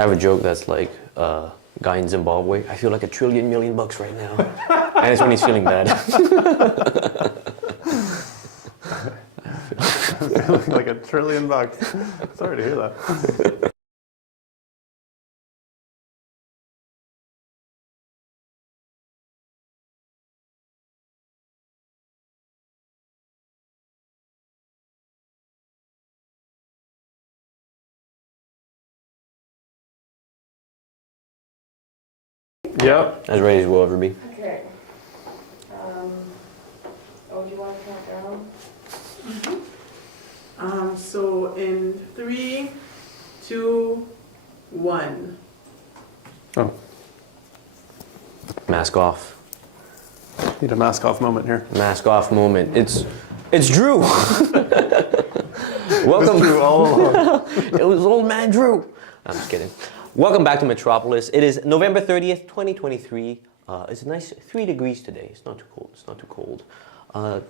I have a joke that's like, guy in Zimbabwe, I feel like $1 trillion million right now. And it's when he's feeling bad. I'm feeling like $1 trillion. Sorry to hear that. Yep. As ready as we'll ever be. Okay. Do you want to count down? So in 3, 2, 1. Oh, Mask off. need a mask off moment here. Mask off moment. It's Dru. Welcome. Dru all along. It was old man Dru. I'm just kidding. Welcome back to Metropolis. It is November 30th, 2023. It's a nice 3 degrees today. It's not too cold. It's not too cold.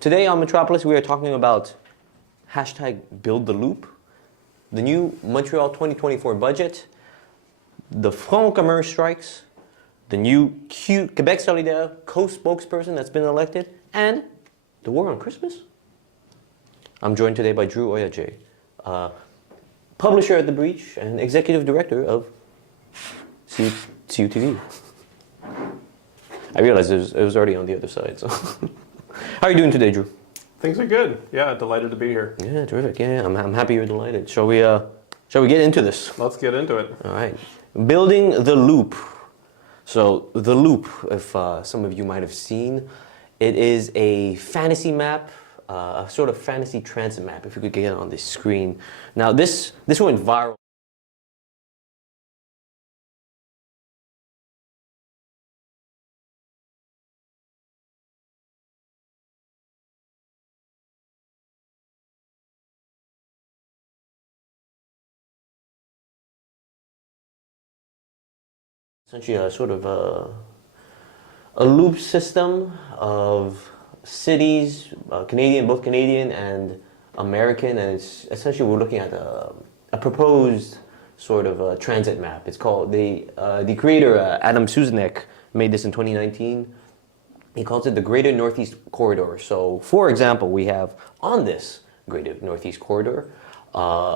Today on Metropolis, we are talking about #Build the Loop, the new Montreal 2024 budget, the Front Commun strikes, the new Québec Solidaire co-spokesperson that's been elected, and the war on Christmas. I'm joined today by Dru Oja Jay, publisher at The Breach and executive director of CUTV. I realized it was already on the other side. So, how are you doing today, Dru? Things are good. Yeah, delighted to be here. Yeah, terrific. Yeah, I'm happy you're delighted. Shall we get into this? Let's get into it. All right. Building the loop. So the loop, if some of you might have seen, it is a fantasy map, a sort of fantasy transit map. If you could get it on the screen. Now this went viral. Essentially a sort of a loop system of cities, both Canadian and American, and it's essentially we're looking at a proposed sort of a transit map. It's called, the creator, Adam Suzanek, made this in 2019. He calls it the Greater Northeast Corridor. So, for example, we have on this Greater Northeast Corridor,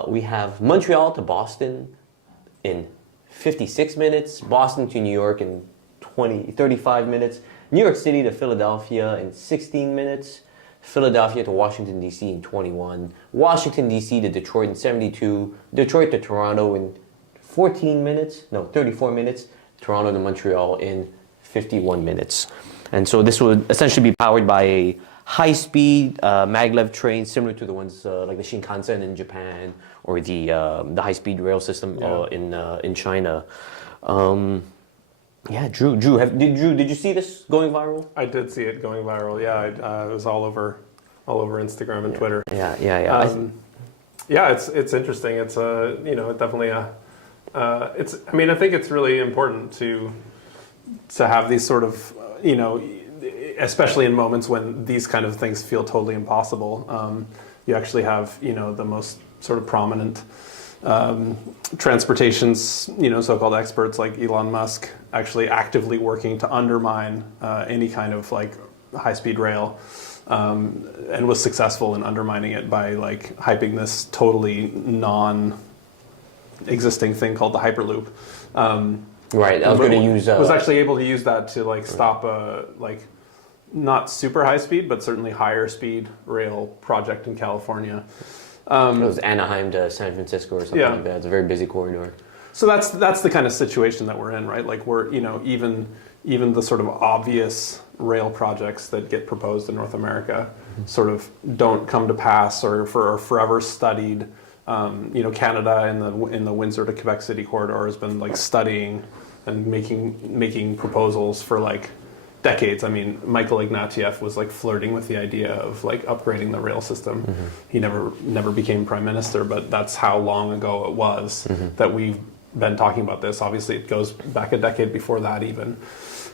we have Montreal to Boston in 56 minutes, Boston to New York in 35 minutes, New York City to Philadelphia in 16 minutes, Philadelphia to Washington, D.C. in 21, Washington, D.C. to Detroit in 72, Detroit to Toronto in 34 minutes, Toronto to Montreal in 51 minutes. And so this would essentially be powered by a high-speed maglev train similar to the ones like the Shinkansen in Japan or the high-speed rail system in China. Yeah, Dru, did you see this going viral? I did see it going viral. Yeah, it was all over Instagram and Twitter. Yeah. Yeah, it's interesting. It's it definitely it's. I mean, I think it's really important to have these sort of especially in moments when these kind of things feel totally impossible. You actually have the most sort of prominent transportation's so-called experts like Elon Musk actually actively working to undermine any kind of like high-speed rail, and was successful in undermining it by like hyping this totally non-existing thing called the Hyperloop. Right, I was going to use... was actually able to use that to like stop a not super high speed, but certainly higher speed rail project in California. it was Anaheim to San Francisco or something like that. It's a very busy corridor. So that's the kind of situation that we're in, right? Like we're even the sort of obvious rail projects that get proposed in North America sort of don't come to pass or are forever studied. Canada in the Windsor to Quebec City corridor has been like studying and making proposals for like decades. I mean, Michael Ignatieff was like flirting with the idea of like upgrading the rail system. He never became prime minister, but that's how long ago it was that we've been talking about this. Obviously, it goes back a decade before that even.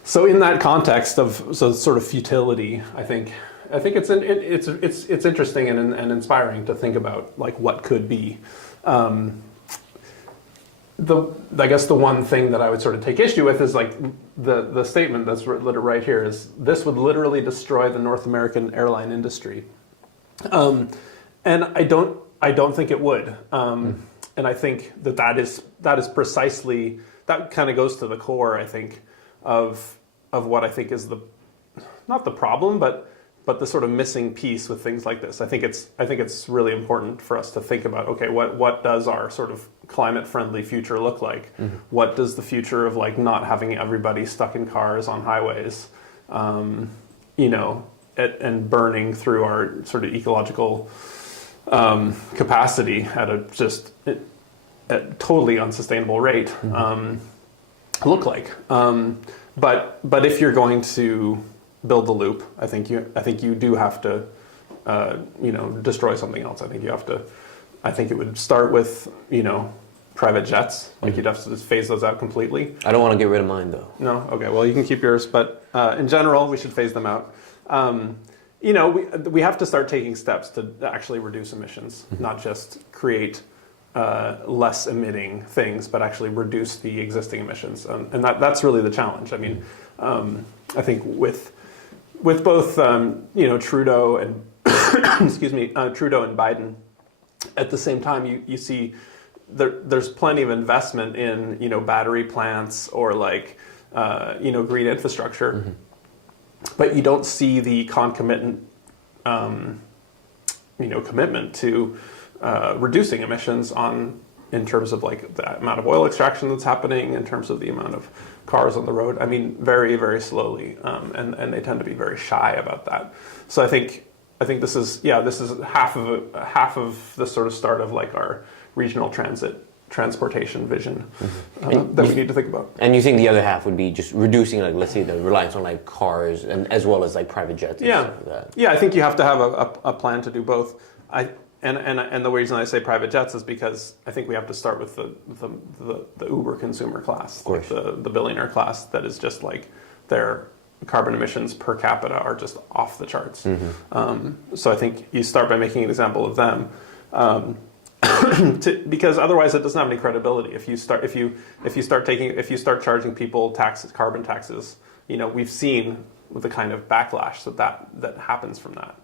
So in that context of sort of futility, I think it's interesting and inspiring to think about like what could be. I guess the one thing that I would sort of take issue with is like the statement that's right here is this would literally destroy the North American airline industry, and I don't think it would, and I think that is precisely that kind of goes to the core, I think, of what I think is not the problem, but the sort of missing piece with things like this. I think it's really important for us to think about, okay, what does our sort of climate friendly future look like? Mm-hmm. What does the future of like not having everybody stuck in cars on highways, and burning through our sort of ecological capacity at a totally unsustainable rate, mm-hmm. Look like? But if you're going to build the loop, I think you do have to, destroy something else. I think it would start with, private jets. Like, mm-hmm. You'd have to just phase those out completely. I don't want to get rid of mine though. No? Okay, well, you can keep yours, but in general, we should phase them out. We have to start taking steps to actually reduce emissions, mm-hmm. not just create less emitting things, but actually reduce the existing emissions. And that's really the challenge. I mean, I think with both, Trudeau and, Trudeau and Biden, at the same time, you see there's plenty of investment in, battery plants or like, green infrastructure, mm-hmm. but you don't see the concomitant, commitment to reducing emissions in terms of like the amount of oil extraction that's happening, in terms of the amount of cars on the road. I mean, very, very slowly, and they tend to be very shy about that. So I think this is half of the sort of start of like our regional transportation vision, mm-hmm. That we need to think about. And you think the other half would be just reducing, like, let's say, the reliance on like cars and as well as like private jets and stuff like that. Yeah, I think you have to have a plan to do both. And the reason I say private jets is because I think we have to start with the uber consumer class, like the billionaire class that is just like their carbon emissions per capita are just off the charts. Mm-hmm. So I think you start by making an example of them, because otherwise it doesn't have any credibility. If you start charging people carbon taxes, we've seen the kind of backlash that happens from that.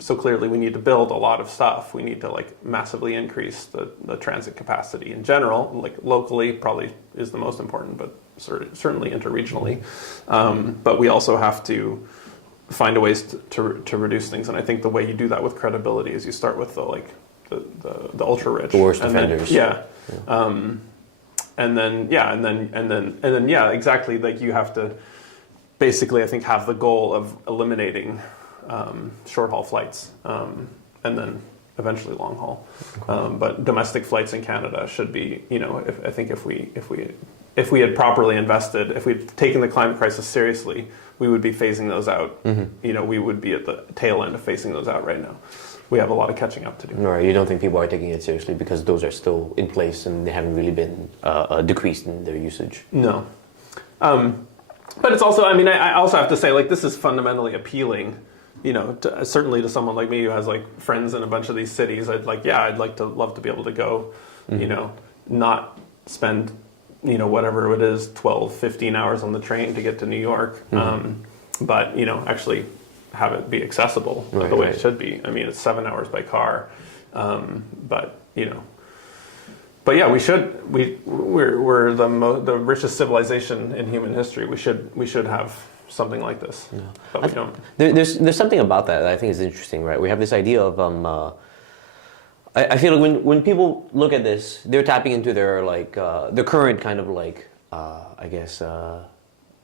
So clearly we need to build a lot of stuff. We need to like massively increase the transit capacity in general, like locally probably is the most important, but certainly interregionally. But we also have to find a ways to reduce things. And I think the way you do that with credibility is you start with the ultra rich. The worst offenders. And then exactly. Like you have to basically, I think, have the goal of eliminating short haul flights, and then eventually long haul. But domestic flights in Canada should be, if we had properly invested, if we'd taken the climate crisis seriously, we would be phasing those out. Mm-hmm. We would be at the tail end of phasing those out right now. We have a lot of catching up to do. Right. You don't think people are taking it seriously because those are still in place and they haven't really been decreased in their usage? No. But it's also, I also have to say, like, this is fundamentally appealing, certainly to someone like me who has like friends in a bunch of these cities. I'd love to be able to go, mm-hmm. Not spend, whatever it is, 12, 15 hours on the train to get to New York. Mm-hmm. But, actually have it be accessible the way it should be. It's 7 hours by car. But yeah, we're the richest civilization in human history. We should have something like this, but we don't. There's something about that I think is interesting, right? We have this idea of I feel like when people look at this, they're tapping into their like the current kind of like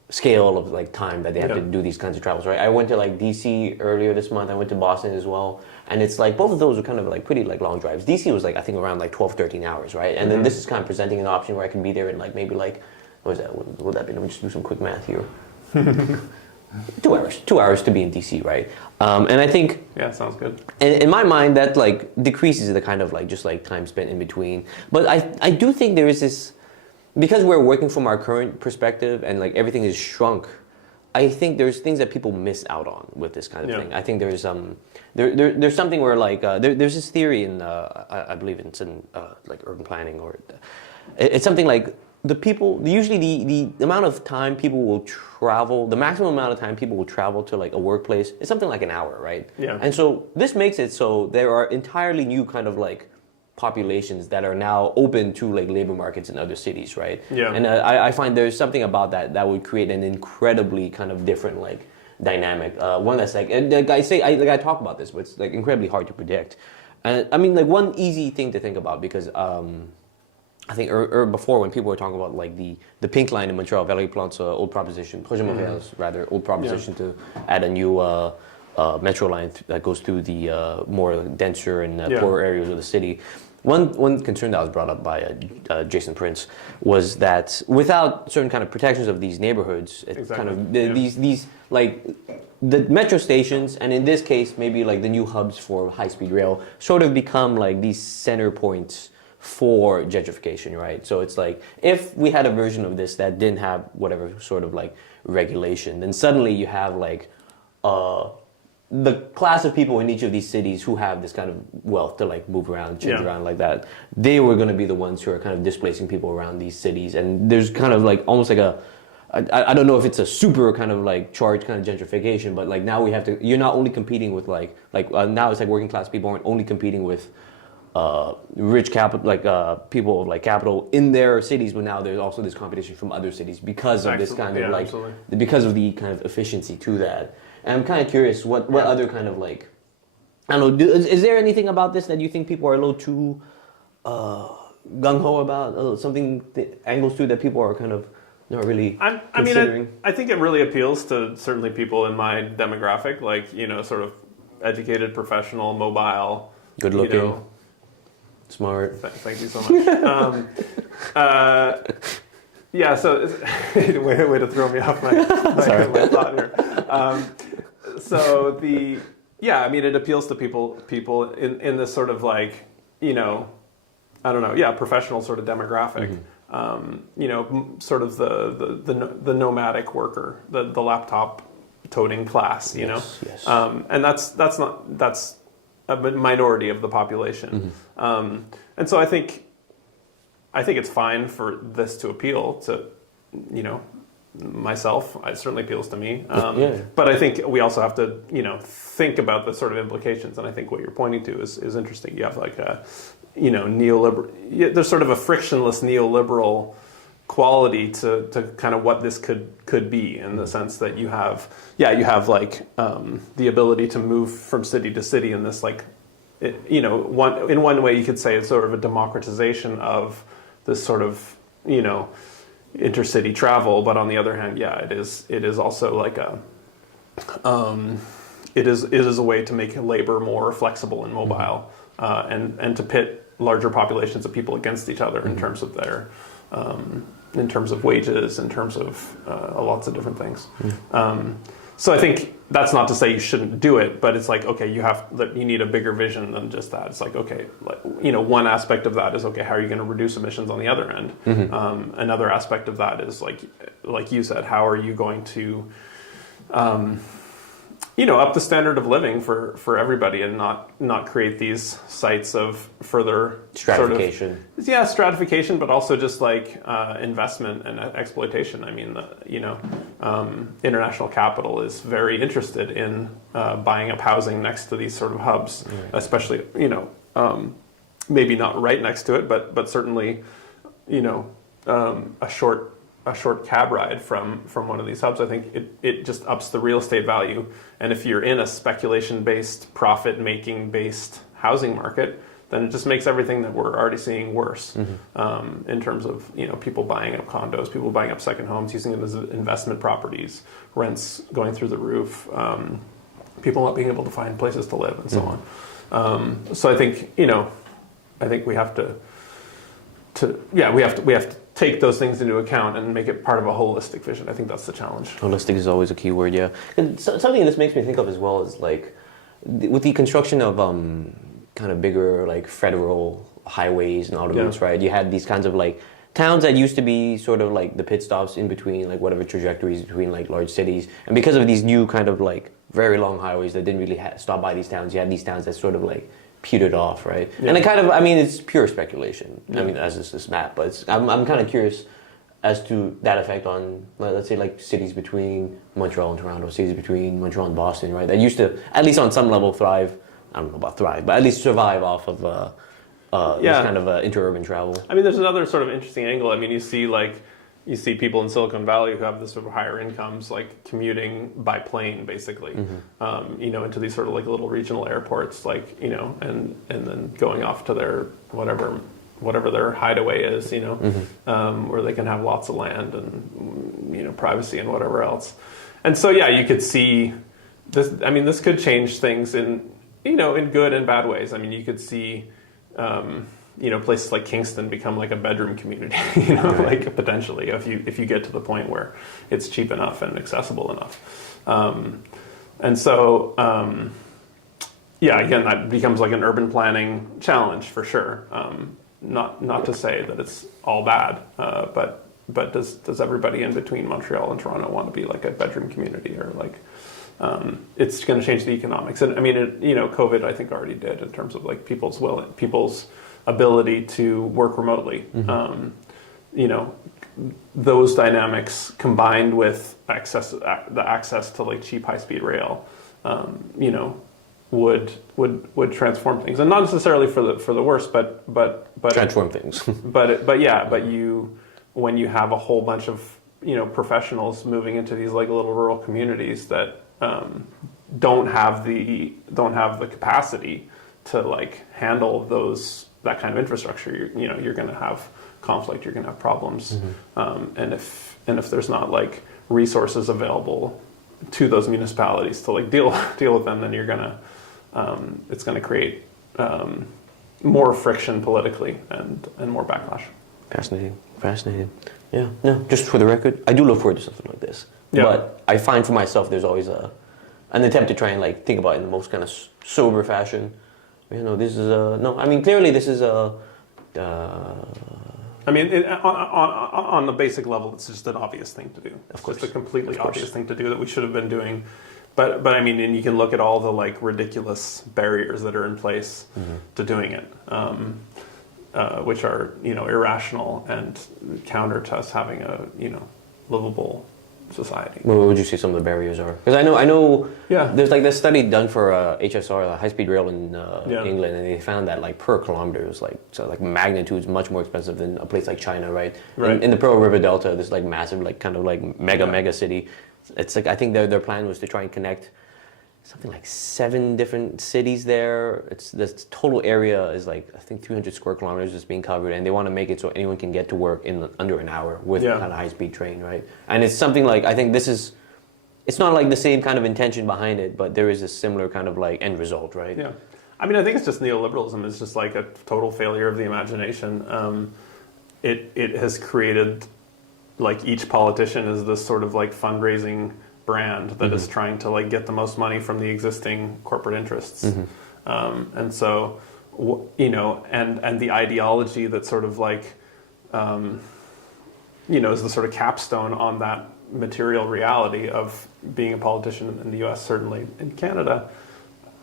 scale of like time that they have to do these kinds of travels, right? I went to like DC earlier this month. I went to Boston as well, and it's like both of those are kind of like pretty like long drives. DC was like I think around like 12, 13 hours, right? And mm-hmm. then this is kind of presenting an option where I can be there in like maybe like what is that? What would that be? Let me just do some quick math here. 2 hours to be in DC, right? And I think sounds good. And in my mind, that like decreases the kind of like just like time spent in between. But I do think there is this, because we're working from our current perspective and like everything is shrunk. I think there's things that people miss out on with this kind of thing. I think there's there's something where like there's this theory in I believe it's in like urban planning or it's something like the people usually the amount of time people will travel, the maximum amount of time people will travel to like a workplace is something like an hour, right? Yeah. And so this makes it so there are entirely new kind of like populations that are now open to like labor markets in other cities, right? Yeah. And I find there's something about that would create an incredibly kind of different like dynamic. One that's like, and like I talk about this, but it's like incredibly hard to predict. And I mean, like one easy thing to think about because I think before when people were talking about like the pink line in Montreal, Valérie Plante's old proposition, Projet Montréal's rather old proposition to add a new metro line that goes through the more denser and poorer areas of the city. One concern that was brought up by Jason Prince was that without certain kind of protections of these neighborhoods, it kind of these like the metro stations, and in this case maybe like the new hubs for high-speed rail, sort of become like these center points for gentrification, right? So it's like if we had a version of this that didn't have whatever sort of like regulation, then suddenly you have like the class of people in each of these cities who have this kind of wealth to like move around, change around like that, they were going to be the ones who are kind of displacing people around these cities. And there's kind of like almost like I don't know if it's a super kind of like charged kind of gentrification, but like now we have to, you're not only competing with now it's like working class people aren't only competing with rich capital, like people of like capital in their cities, but now there's also this competition from other cities because of this kind of like, because of the kind of efficiency to that. And I'm kind of curious what other kind of like, I don't know, is there anything about this that you think people are a little too gung-ho about, something angles to that people are kind of not really considering? I think it really appeals to certainly people in my demographic, like, you know, sort of educated, professional, mobile. Good looking. You know, smart. Thank you so much. Yeah, so way to throw me off my thought here. I mean, it appeals to people in this sort of like, you know, I don't know, professional sort of demographic. You know, sort of the nomadic worker, the laptop toting class, you know, and that's a minority of the population. And so I think it's fine for this to appeal to, you know, myself. It certainly appeals to me. But I think we also have to, you know, think about the sort of implications. And I think what you're pointing to is interesting. You have like a, you know, there's sort of a frictionless neoliberal quality to kind of what this could be, in the sense that you have like the ability to move from city to city in this like, you know, in one way you could say it's sort of a democratization of this sort of, you know, intercity travel, but on the other hand, it is also like it is a way to make labor more flexible and mobile, and to pit larger populations of people against each other in terms of their in terms of wages, in terms of lots of different things. So I think that's not to say you shouldn't do it, but it's like, okay, you need a bigger vision than just that. It's like, okay, like, you know, one aspect of that is, okay, how are you going to reduce emissions on the other end? Another aspect of that is like you said, how are you going to, you know, up the standard of living for everybody, and not create these sites of further stratification. Sort of, stratification, but also just like investment and exploitation. I mean, you know, international capital is very interested in buying up housing next to these sort of hubs, especially, you know, maybe not right next to it, but certainly, you know, a short cab ride from one of these hubs. I think it just ups the real estate value. And if you're in a speculation-based, profit-making-based housing market, then it just makes everything that we're already seeing worse, in terms of, you know, people buying up condos, people buying up second homes, using them as investment properties, rents going through the roof, people not being able to find places to live, and so on. So I think, you know, we have to take those things into account and make it part of a holistic vision. I think that's the challenge. Holistic is always a key word, yeah. And something this makes me think of as well is like, with the construction of kind of bigger like federal highways and autoroutes, right? You had these kinds of like towns that used to be sort of like the pit stops in between like whatever trajectories between like large cities. And because of these new kind of like very long highways that didn't really stop by these towns, you had these towns that sort of like petered off, right? Yeah. And it kind of, I mean, it's pure speculation. I mean, as is this map, but I'm kind of curious as to that effect on, let's say, like cities between Montreal and Toronto, cities between Montreal and Boston, right? That used to, at least on some level, thrive. I don't know about thrive, but at least survive off of this kind of interurban travel. I mean, there's another sort of interesting angle. I mean, you see people in Silicon Valley who have this sort of higher incomes, like commuting by plane, basically, you know, into these sort of like little regional airports, like, you know, and then going off to their whatever their hideaway is, you know, where they can have lots of land and, you know, privacy and whatever else. And so, yeah, you could see this. I mean, this could change things in, you know, in good and bad ways. I mean, you could see, you know, places like Kingston become like a bedroom community, you know, right. like potentially if you get to the point where it's cheap enough and accessible enough. And so, yeah, again, that becomes like an urban planning challenge for sure. Not to say that it's all bad, but does everybody in between Montreal and Toronto want to be like a bedroom community, or like it's going to change the economics? And I mean, you know, COVID I think already did in terms of like people's ability to work remotely. You know, those dynamics combined with the access to like cheap high speed rail, you know, would transform things, and not necessarily for the worse, but Transform things. but when you have a whole bunch of, you know, professionals moving into these like little rural communities that don't have the capacity to like handle that kind of infrastructure, you're going to have conflict, you're going to have problems, and if there's not like resources available to those municipalities to like deal with them, then you're gonna it's going to create more friction politically and more backlash. Fascinating. Yeah. No, just for the record, I do look forward to something like this. Yeah. But I find for myself there's always an attempt to try and like think about it in the most kind of sober fashion. You know, this is no. I mean, clearly this is a. I mean, on the basic level, it's just an obvious thing to do. It's just a completely obvious thing to do that we should have been doing. But I mean, and you can look at all the like ridiculous barriers that are in place to doing it, which are, you know, irrational and counter to us having a, you know, livable society. What would you say some of the barriers are? Because I know. Yeah. There's like this study done for HSR, the high-speed rail in England, and they found that like per kilometer it was like magnitudes much more expensive than a place like China, right? Right. In the Pearl River Delta, this like massive, like kind of like mega city. It's like I think their plan was to try and connect something like 7 different cities there. It's this total area is like I think 300 square kilometers is being covered, and they want to make it so anyone can get to work in under an hour with kind of high-speed train, right? And it's something like I think this is. It's not like the same kind of intention behind it, but there is a similar kind of like end result, right? Yeah. I mean, I think it's just neoliberalism. It's just like a total failure of the imagination. It has created like each politician is this sort of like fundraising brand that is trying to like get the most money from the existing corporate interests. And so, you know, and the ideology that sort of like, you know, is the sort of capstone on that material reality of being a politician in the US, certainly in Canada.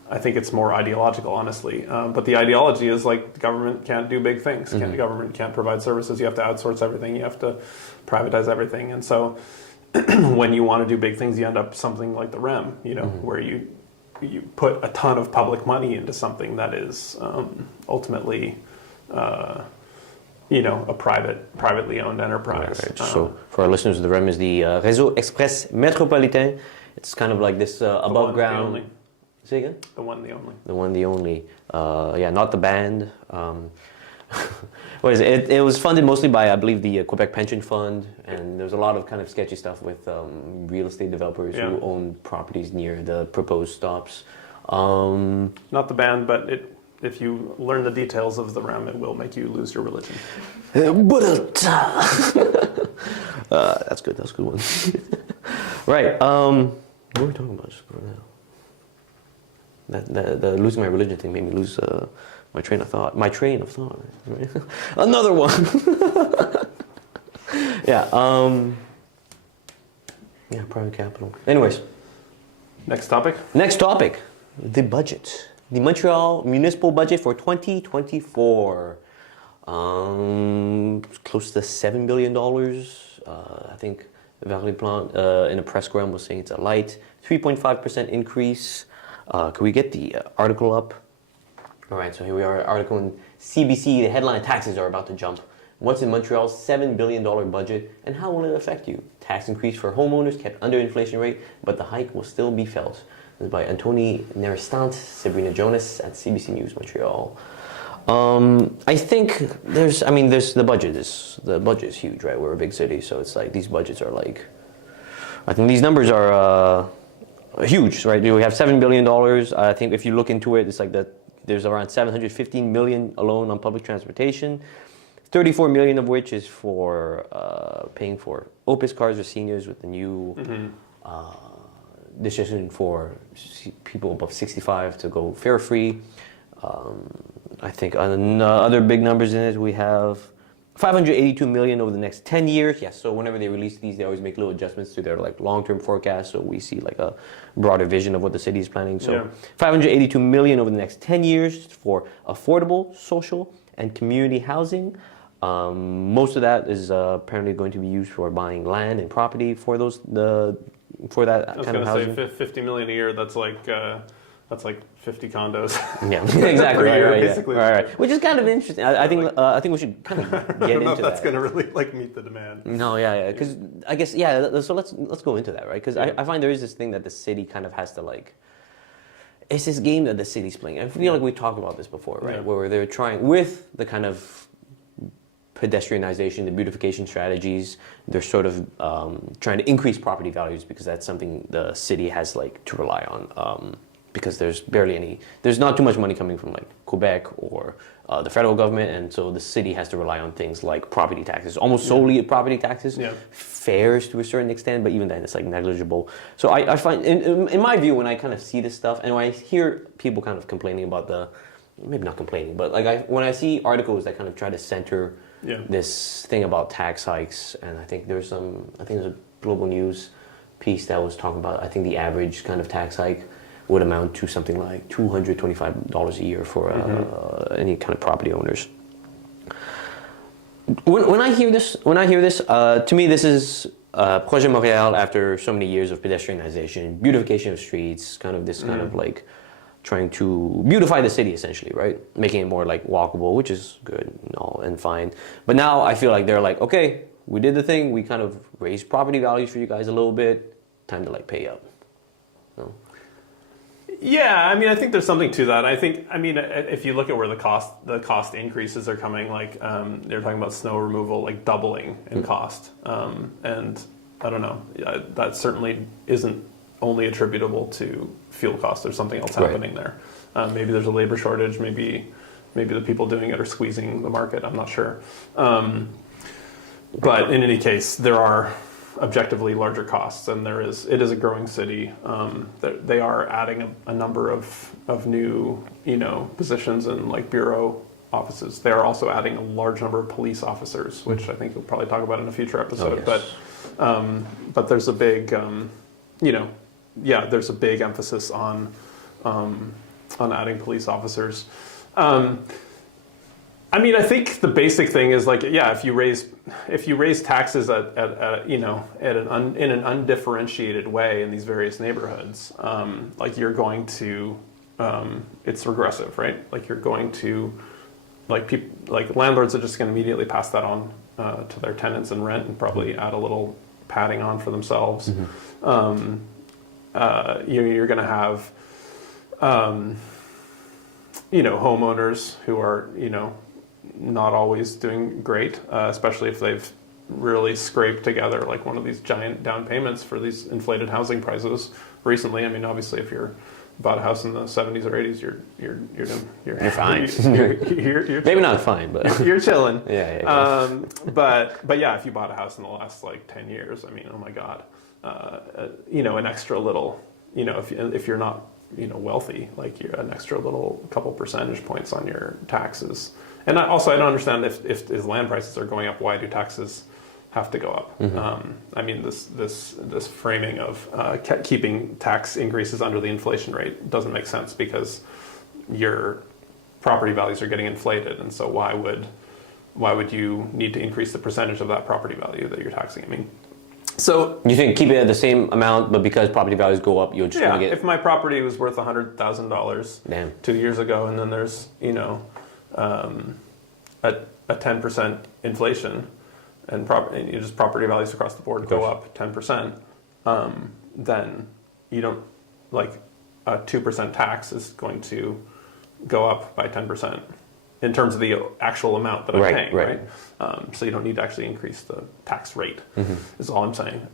I think it's more ideological, honestly. But the ideology is like the government can't do big things. The government can't provide services. You have to outsource everything. You have to privatize everything. And so when you want to do big things, you end up something like the REM, you know, where you put a ton of public money into something that is ultimately you know, a privately owned enterprise. Right. So for our listeners, the REM is the Réseau Express Metropolitain. It's kind of like this above ground. Say again? The one, the only. The one, the only. Yeah, not the band. What is it? It was funded mostly by, I believe, the Quebec Pension Fund, and there's a lot of kind of sketchy stuff with real estate developers who own properties near the proposed stops. Not the band, but if you learn the details of the REM, it will make you lose your religion. That's good. That's a good one. Right. What were we talking about just now? The losing my religion thing made me lose my train of thought. Right? Another one. Yeah. Yeah. Private capital. Anyways. Next topic. Next topic. The budget. the Montreal municipal budget for 2024. Close to $7 billion. I think Valérie Plante in a press scrum was saying it's a light 3.5% increase. Could we get the article up? All right, so here we are, article in CBC. The headline: taxes are about to jump. What's in Montreal's $7 billion budget, and how will it affect you? Tax increase for homeowners kept under inflation rate, but the hike will still be felt. This is by Anthony Nerestant, Sabrina Jonas at CBC News Montreal. I think there's the budget is huge, right? We're a big city, so it's like these budgets are like, I think these numbers are huge, right? We have $7 billion. I think if you look into it, it's like that. There's around $715 million alone on public transportation, $34 million of which is for paying for Opus cards for seniors with the new decision for people above 65 to go fare free. I think on other big numbers in it, we have $582 million over the next 10 years. Yes, so whenever they release these, they always make little adjustments to their like long-term forecast, so we see like a broader vision of what the city is planning. So $582 million over the next 10 years for affordable, social, and community housing. Most of that is apparently going to be used for buying land and property for those for that kind of housing. I was going to say $50 million a year. That's like 50 condos. Yeah, exactly. Right, basically. Yeah. Right. Which is kind of interesting. I think we should kind of get into that. I don't know if that's going to really like meet the demand. No, yeah. Because I guess So let's go into that, right? Because I find there is this thing that the city kind of has to like. It's this game that the city's playing. I feel like we talked about this before, right? Yeah. Where they're trying with the kind of pedestrianization, the beautification strategies. They're sort of trying to increase property values because that's something the city has like to rely on. Because there's not too much money coming from like Quebec or the federal government, and so the city has to rely on things like property taxes, almost solely property taxes, fares to a certain extent, but even then it's like negligible. So I find, in my view, when I kind of see this stuff, and when I hear people kind of complaining about maybe not complaining, but like when I see articles that kind of try to center this thing about tax hikes, and I think there's a Global News piece that was talking about, I think the average kind of tax hike would amount to something like $225 a year for any kind of property owners. When I hear this, to me this is Projet Montréal after so many years of pedestrianization, beautification of streets, kind of this kind of like trying to beautify the city essentially, right? Making it more like walkable, which is good and all and fine. But now I feel like they're like, okay, we did the thing, we kind of raised property values for you guys a little bit, time to like pay up. No? Yeah, I mean, I think there's something to that. If you look at where the cost increases are coming, like they're talking about snow removal, like doubling in cost, and I don't know, that certainly isn't only attributable to fuel costs. There's something else happening there. Maybe there's a labor shortage. Maybe the people doing it are squeezing the market. I'm not sure. But in any case, there are objectively larger costs, and it is a growing city. They are adding a number of new positions in like bureau offices. They are also adding a large number of police officers, which I think we'll probably talk about in a future episode. Oh, yes. But there's a big there's a big emphasis on adding police officers. I think the basic thing is like, if you raise taxes in an undifferentiated way in these various neighborhoods, like you're going to, it's regressive, right? Like you're going to, like landlords are just going to immediately pass that on to their tenants and rent, and probably add a little padding on for themselves. You're going to have, homeowners who are, not always doing great, especially if they've really scraped together like one of these giant down payments for these inflated housing prices recently. I mean, obviously, if you're bought a house in the 70s or 80s, you're fine. You're maybe not fine, but you're chilling. Yeah. But yeah, if you bought a house in the last like 10 years, I mean, oh my God, an extra little, if you're not wealthy, like you're an extra little couple percentage points on your taxes. And I don't understand if land prices are going up, why do taxes have to go up? This framing of keeping tax increases under the inflation rate doesn't make sense, because your property values are getting inflated, and so why would you need to increase the percentage of that property value that you're taxing? I mean, so You think keep it at the same amount, but because property values go up, you're just yeah, gonna get. if my property was worth $100,000 Damn. 2 years ago, and then there's a 10% inflation, and just property values across the board go up 10%, then you don't like a 2% tax is going to go up by 10% in terms of the actual amount that I'm Right, paying, right. right? So you don't need to actually increase the tax rate, is all I'm saying.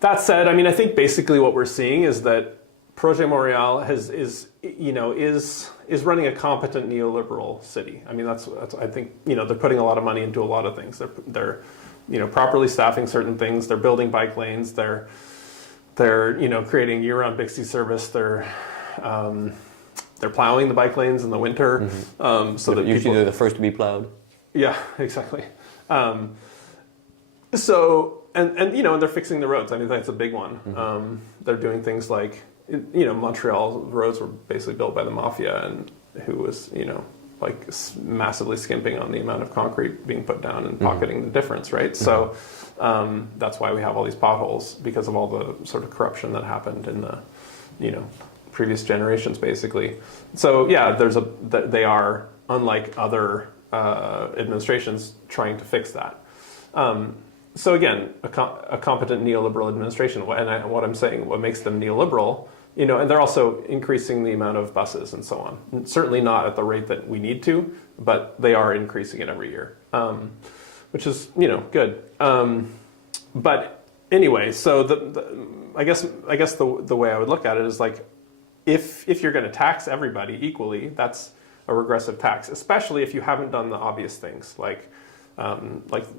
That said, I mean, I think basically what we're seeing is that Projet Montreal is running a competent neoliberal city. I mean, that's I think they're putting a lot of money into a lot of things. They're properly staffing certain things. They're building bike lanes. They're creating year-round Bixby service. They're plowing the bike lanes in the winter, so that Usually they're the first to be plowed. yeah, exactly. So and they're fixing the roads. I mean, that's a big one. They're doing things like Montreal roads were basically built by the mafia, and who was like massively skimping on the amount of concrete being put down and pocketing the difference, right? So that's why we have all these potholes, because of all the sort of corruption that happened in the previous generations, basically. So yeah, they are, unlike other administrations, trying to fix that. So again, a competent neoliberal administration, and what I'm saying, what makes them neoliberal, and they're also increasing the amount of buses and so on. Certainly not at the rate that we need to, but they are increasing it every year, which is good. But anyway, so I guess the way I would look at it is like, if you're going to tax everybody equally, that's a regressive tax, especially if you haven't done the obvious things like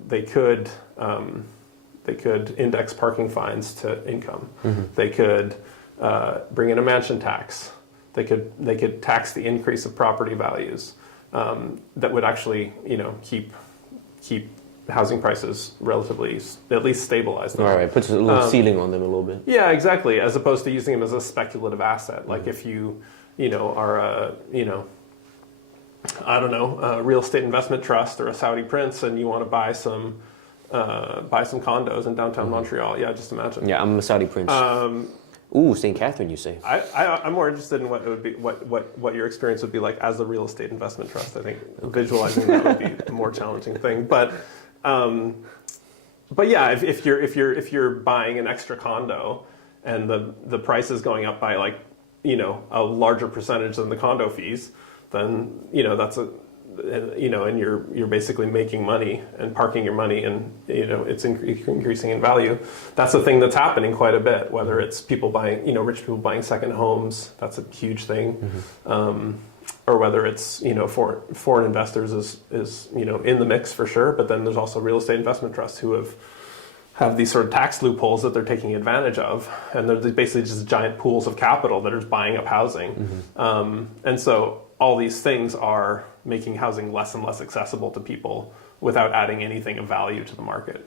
they could index parking fines to income. They could bring in a mansion tax. They could tax the increase of property values that would actually keep housing prices relatively at least stabilized. Right, puts a little ceiling on them a little bit. Yeah, exactly. As opposed to using them as a speculative asset, like if you are a a real estate investment trust or a Saudi prince, and you want to buy some condos in downtown Montreal. Yeah, just imagine. Yeah, I'm a Saudi prince. Ooh, St. Catherine, you say? I'm more interested in what it would be, what your experience would be like as a real estate investment trust. I think visualizing that would be a more challenging thing. But yeah, if you're buying an extra condo and the price is going up by like a larger percentage than the condo fees, then that's and you're basically making money and parking your money, and it's increasing in value. That's a thing that's happening quite a bit. Whether it's people buying, rich people buying second homes, that's a huge thing, or whether it's foreign investors is in the mix for sure. But then there's also real estate investment trusts who have these sort of tax loopholes that they're taking advantage of, and they're basically just giant pools of capital that are buying up housing, and so all these things are making housing less and less accessible to people without adding anything of value to the market.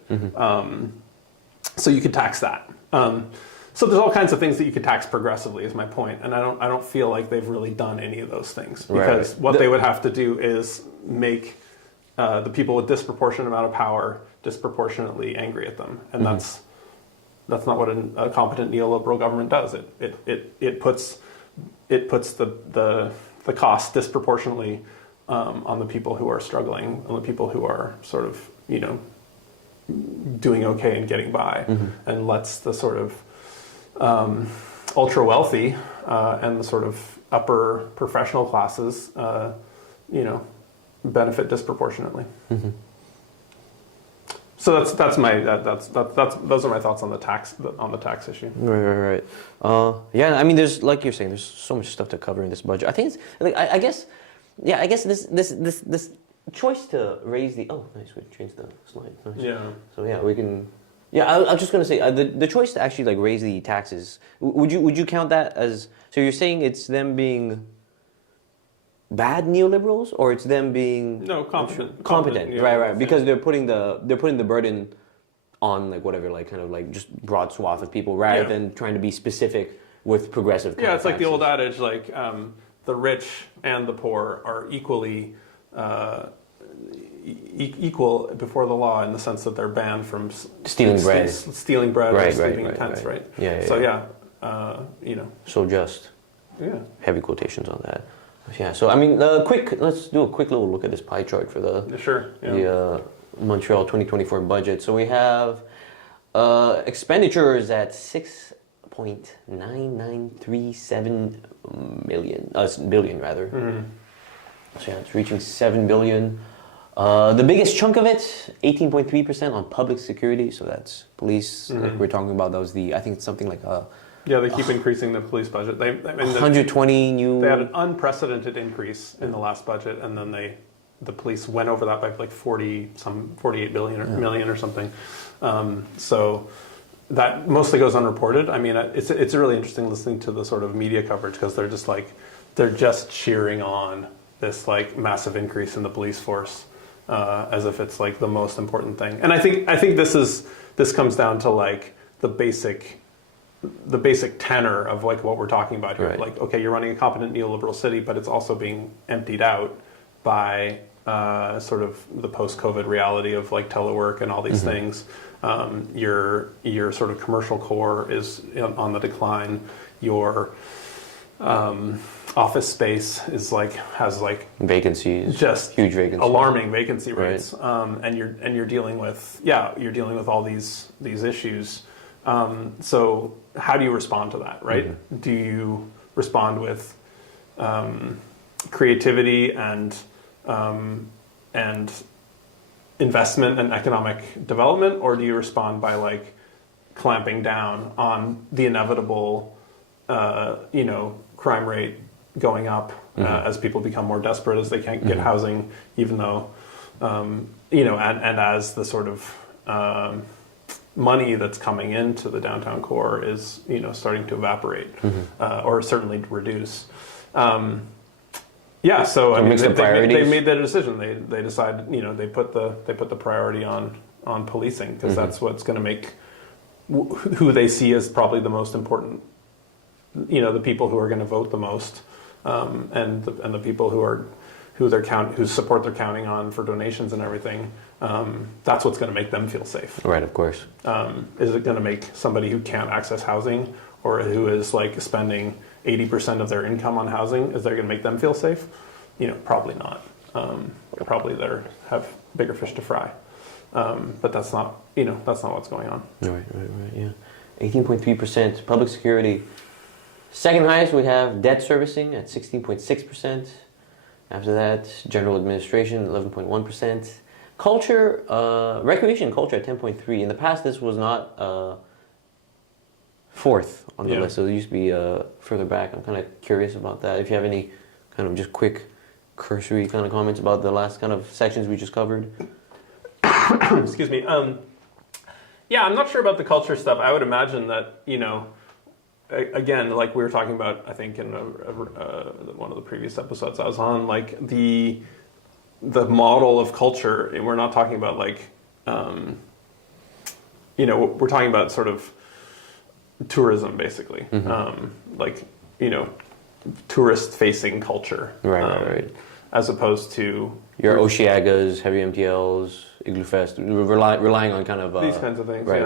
So you could tax that. So there's all kinds of things that you could tax progressively, is my point, and I don't feel like they've really done any of those things, because what they would have to do is make the people with disproportionate amount of power disproportionately angry at them, and that's not what a competent neoliberal government does. It puts the cost disproportionately on the people who are struggling, on the people who are sort of doing okay and getting by, and lets the sort of ultra wealthy and the sort of upper professional classes benefit disproportionately. So those are my thoughts on the tax issue. Right. Yeah, I mean, there's, like you're saying, there's so much stuff to cover in this budget. I think it's like I guess this choice to raise the nice, we changed the slide. Nice. Yeah. So yeah, we can. Yeah, I was just gonna say the choice to actually like raise the taxes. Would you count that as? So you're saying it's them being bad neoliberals, or it's them being competent, right, because they're putting the burden on like whatever, like kind of like just broad swath of people rather than trying to be specific with progressive it's like the old adage, like the rich and the poor are equally equal before the law in the sense that they're banned from Stealing bread. stealing bread, or Right, sleeping right, in tents, right? Yeah, So yeah. So just. yeah. Heavy quotations on that. Yeah, so I mean, let's do a quick little look at this pie chart for the Sure. Yeah. the Montreal 2024 budget. So we have expenditures at 6.9937 billion rather. Mm-hmm. So yeah, it's reaching 7 billion. The biggest chunk of it, 18.3% on public security. So that's police. Like we're talking about. That was I think it's something like Yeah, they keep increasing the police budget. I mean, 120 new. they had an unprecedented increase in the last budget, and then the police went over that by like 48 billion or million or something. So that mostly goes unreported. I mean, it's really interesting listening to the sort of media coverage because they're just cheering on this like massive increase in the police force as if it's like the most important thing. And I think this comes down to like the basic tenor of like what we're talking about here. Right. Like, okay, you're running a competent neoliberal city, but it's also being emptied out by sort of the post-COVID reality of like telework and all these things. Your sort of commercial core is on the decline. Your office space has vacancies, just huge vacancies, alarming vacancy rates, Right. and you're dealing with all these issues. So how do you respond to that, right? Do you respond with creativity and investment and economic development, or do you respond by like clamping down on the inevitable, crime rate going up as people become more desperate, as they can't get housing, even though, and as the sort of money that's coming into the downtown core is, starting to evaporate or certainly reduce. So I mean, they made their decision. They decided, they put the priority on policing because that's what's going to make who they see as probably the most important. The people who are going to vote the most, and the people who support they're counting on for donations and everything. That's what's going to make them feel safe. Right, of course. Is it going to make somebody who can't access housing or who is like spending 80% of their income on housing, is that going to make them feel safe? Probably not. Probably they have bigger fish to fry. But that's not what's going on. Right, yeah. 18.3% public security. Second highest, we have debt servicing at 16.6%. After that, general administration, 11.1%. Culture, recreation culture at 10.3%. In the past, this was not fourth on the list, so it used to be further back. I'm kind of curious about that. If you have any kind of just quick, cursory kind of comments about the last kind of sections we just covered. Excuse me. I'm not sure about the culture stuff. I would imagine that, again, like we were talking about, I think in one of the previous episodes I was on, like the model of culture, and we're not talking about like, we're talking about sort of tourism, basically, tourist-facing culture, Right. as opposed to Your Oceagas, heavy MTLs, Igloo Fest, relying on kind of these kinds of things. Right.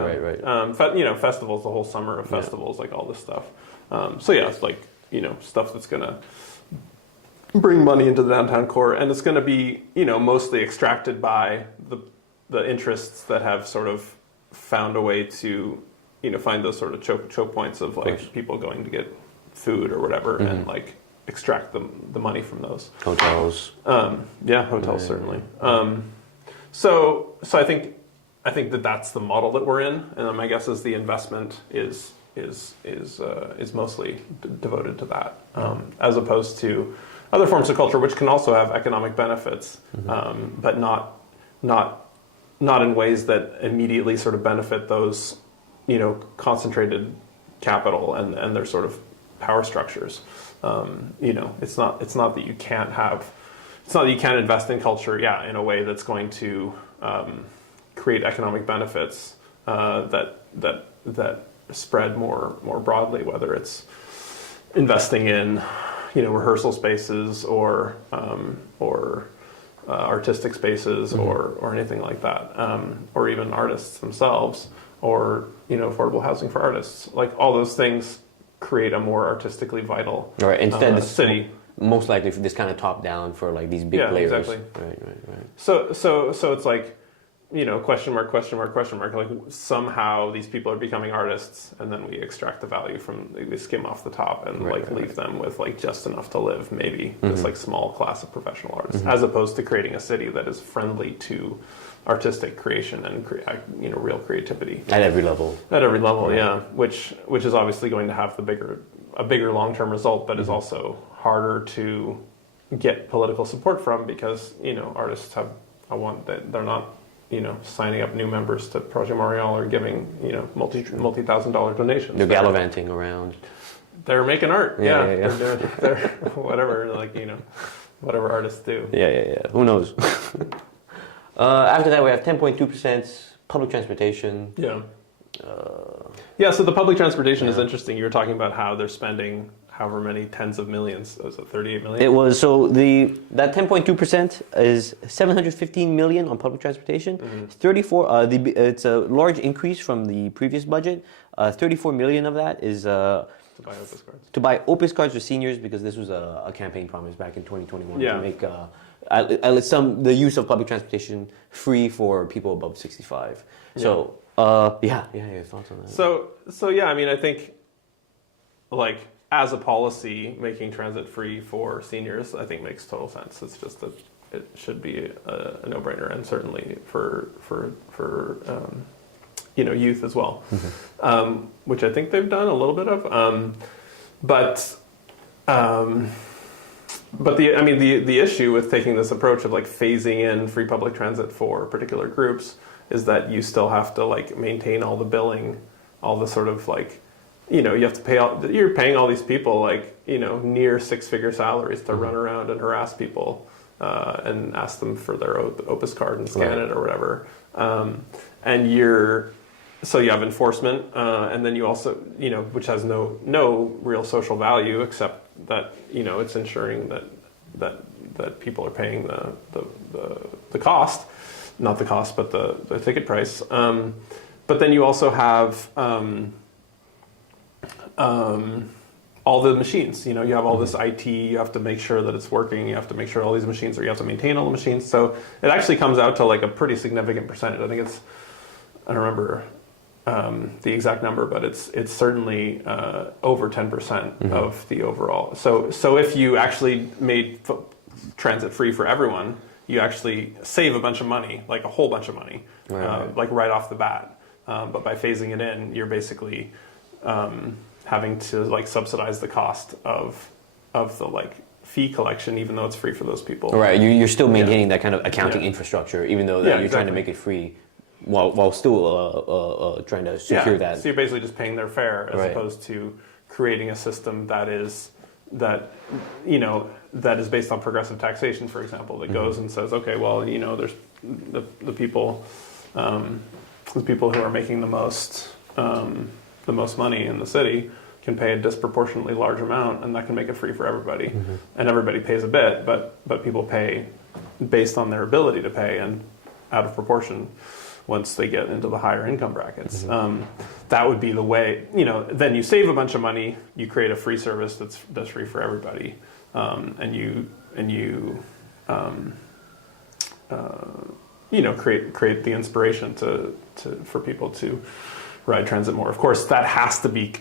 Festivals, the whole summer of festivals, like all this stuff. It's like stuff that's gonna bring money into the downtown core, and it's gonna be mostly extracted by the interests that have sort of found a way to find those sort of choke points of like people going to get food or whatever, and like extract the money from those hotels. Hotels certainly. So I think that's the model that we're in, and my guess is the investment is mostly devoted to that, as opposed to other forms of culture which can also have economic benefits, but not in ways that immediately sort of benefit those concentrated capital and their sort of power structures. It's not that you can't invest in culture, in a way that's going to create economic benefits that spread more broadly, whether it's investing in rehearsal spaces or artistic spaces or anything like that, or even artists themselves, or affordable housing for artists. Like all those things create a more artistically vital Instead, city. Most likely for this kind of top down for like these big players. Exactly. Right. So it's like, question mark, question mark, question mark. Like somehow these people are becoming artists, and then we extract the value from, we skim off the top and leave them with like just enough to live, maybe this like small class of professional artists, as opposed to creating a city that is friendly to artistic creation and real creativity At every level. Yeah. Which is obviously going to have a bigger long-term result, but is also harder to get political support from because artists they're not signing up new members to Projet Montreal or giving multi-$1,000 donations. They're gallivanting around. They're making art. Yeah. They're whatever whatever artists do. Yeah. Who knows? After that, we have 10.2% public transportation. Yeah. So the public transportation is interesting. You were talking about how they're spending however many tens of millions. Was it 38 million? It was that 10.2% is 715 million on public transportation. 34. It's a large increase from the previous budget. 34 million of that is to buy Opus cards. To buy Opus cards for seniors because this was a campaign promise back in 2021 to make the use of public transportation free for people above 65. So your thoughts on that? So yeah, I mean, I think like as a policy, making transit free for seniors, I think makes total sense. It's just that it should be a no-brainer, and certainly for youth as well, which I think they've done a little bit of. But the issue with taking this approach of like phasing in free public transit for particular groups is that you still have to like maintain all the billing, all the sort of like, you have to pay you're paying all these people like, near six-figure salaries to run around and harass people and ask them for their Opus card and scan it or whatever. So you have enforcement, and then you also, which has no real social value except that, it's ensuring that people are paying the cost, not the cost, but the ticket price. But then you also have all the machines. You have all this IT. You have to make sure that it's working. You have to make sure all these machines you have to maintain all the machines. So it actually comes out to like a pretty significant percentage. I think I don't remember the exact number, but it's certainly over 10% of the overall. So if you actually made transit free for everyone, you actually save a bunch of money, like a whole bunch of money, like right off the bat. But by phasing it in, you're basically having to like subsidize the cost of the like fee collection, even though it's free for those people. Right, you're still maintaining that kind of accounting infrastructure, even though you're trying to make it free, while still trying to secure that. So you're basically just paying their fare as opposed to creating a system that is based on progressive taxation, for example, that goes and says, okay, well, there's the people who are making the most money in the city can pay a disproportionately large amount, and that can make it free for everybody. And everybody pays a bit, but people pay based on their ability to pay and out of proportion once they get into the higher income brackets. That would be the way, then you save a bunch of money, you create a free service that's free for everybody, and you create the inspiration for people to ride transit more. Of course, that has to be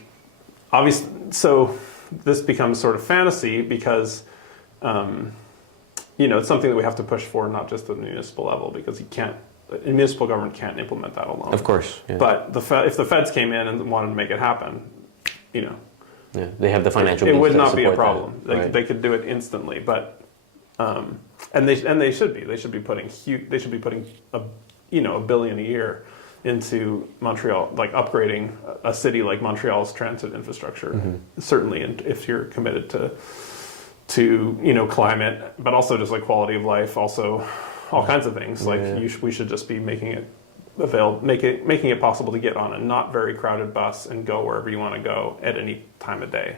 obvious. So this becomes sort of fantasy because it's something that we have to push for, not just at the municipal level, because municipal government can't implement that alone. Of course. Yeah. But if the feds came in and wanted to make it happen, they have the financial means it would to not be a support problem. that. They could do it instantly, but and they should be. They should be putting $1 billion a year into Montreal, like upgrading a city like Montreal's transit infrastructure. Certainly, and if you're committed to climate, but also just like quality of life, also all kinds of things. Like we should just be making it making it possible to get on a not very crowded bus and go wherever you want to go at any time of day.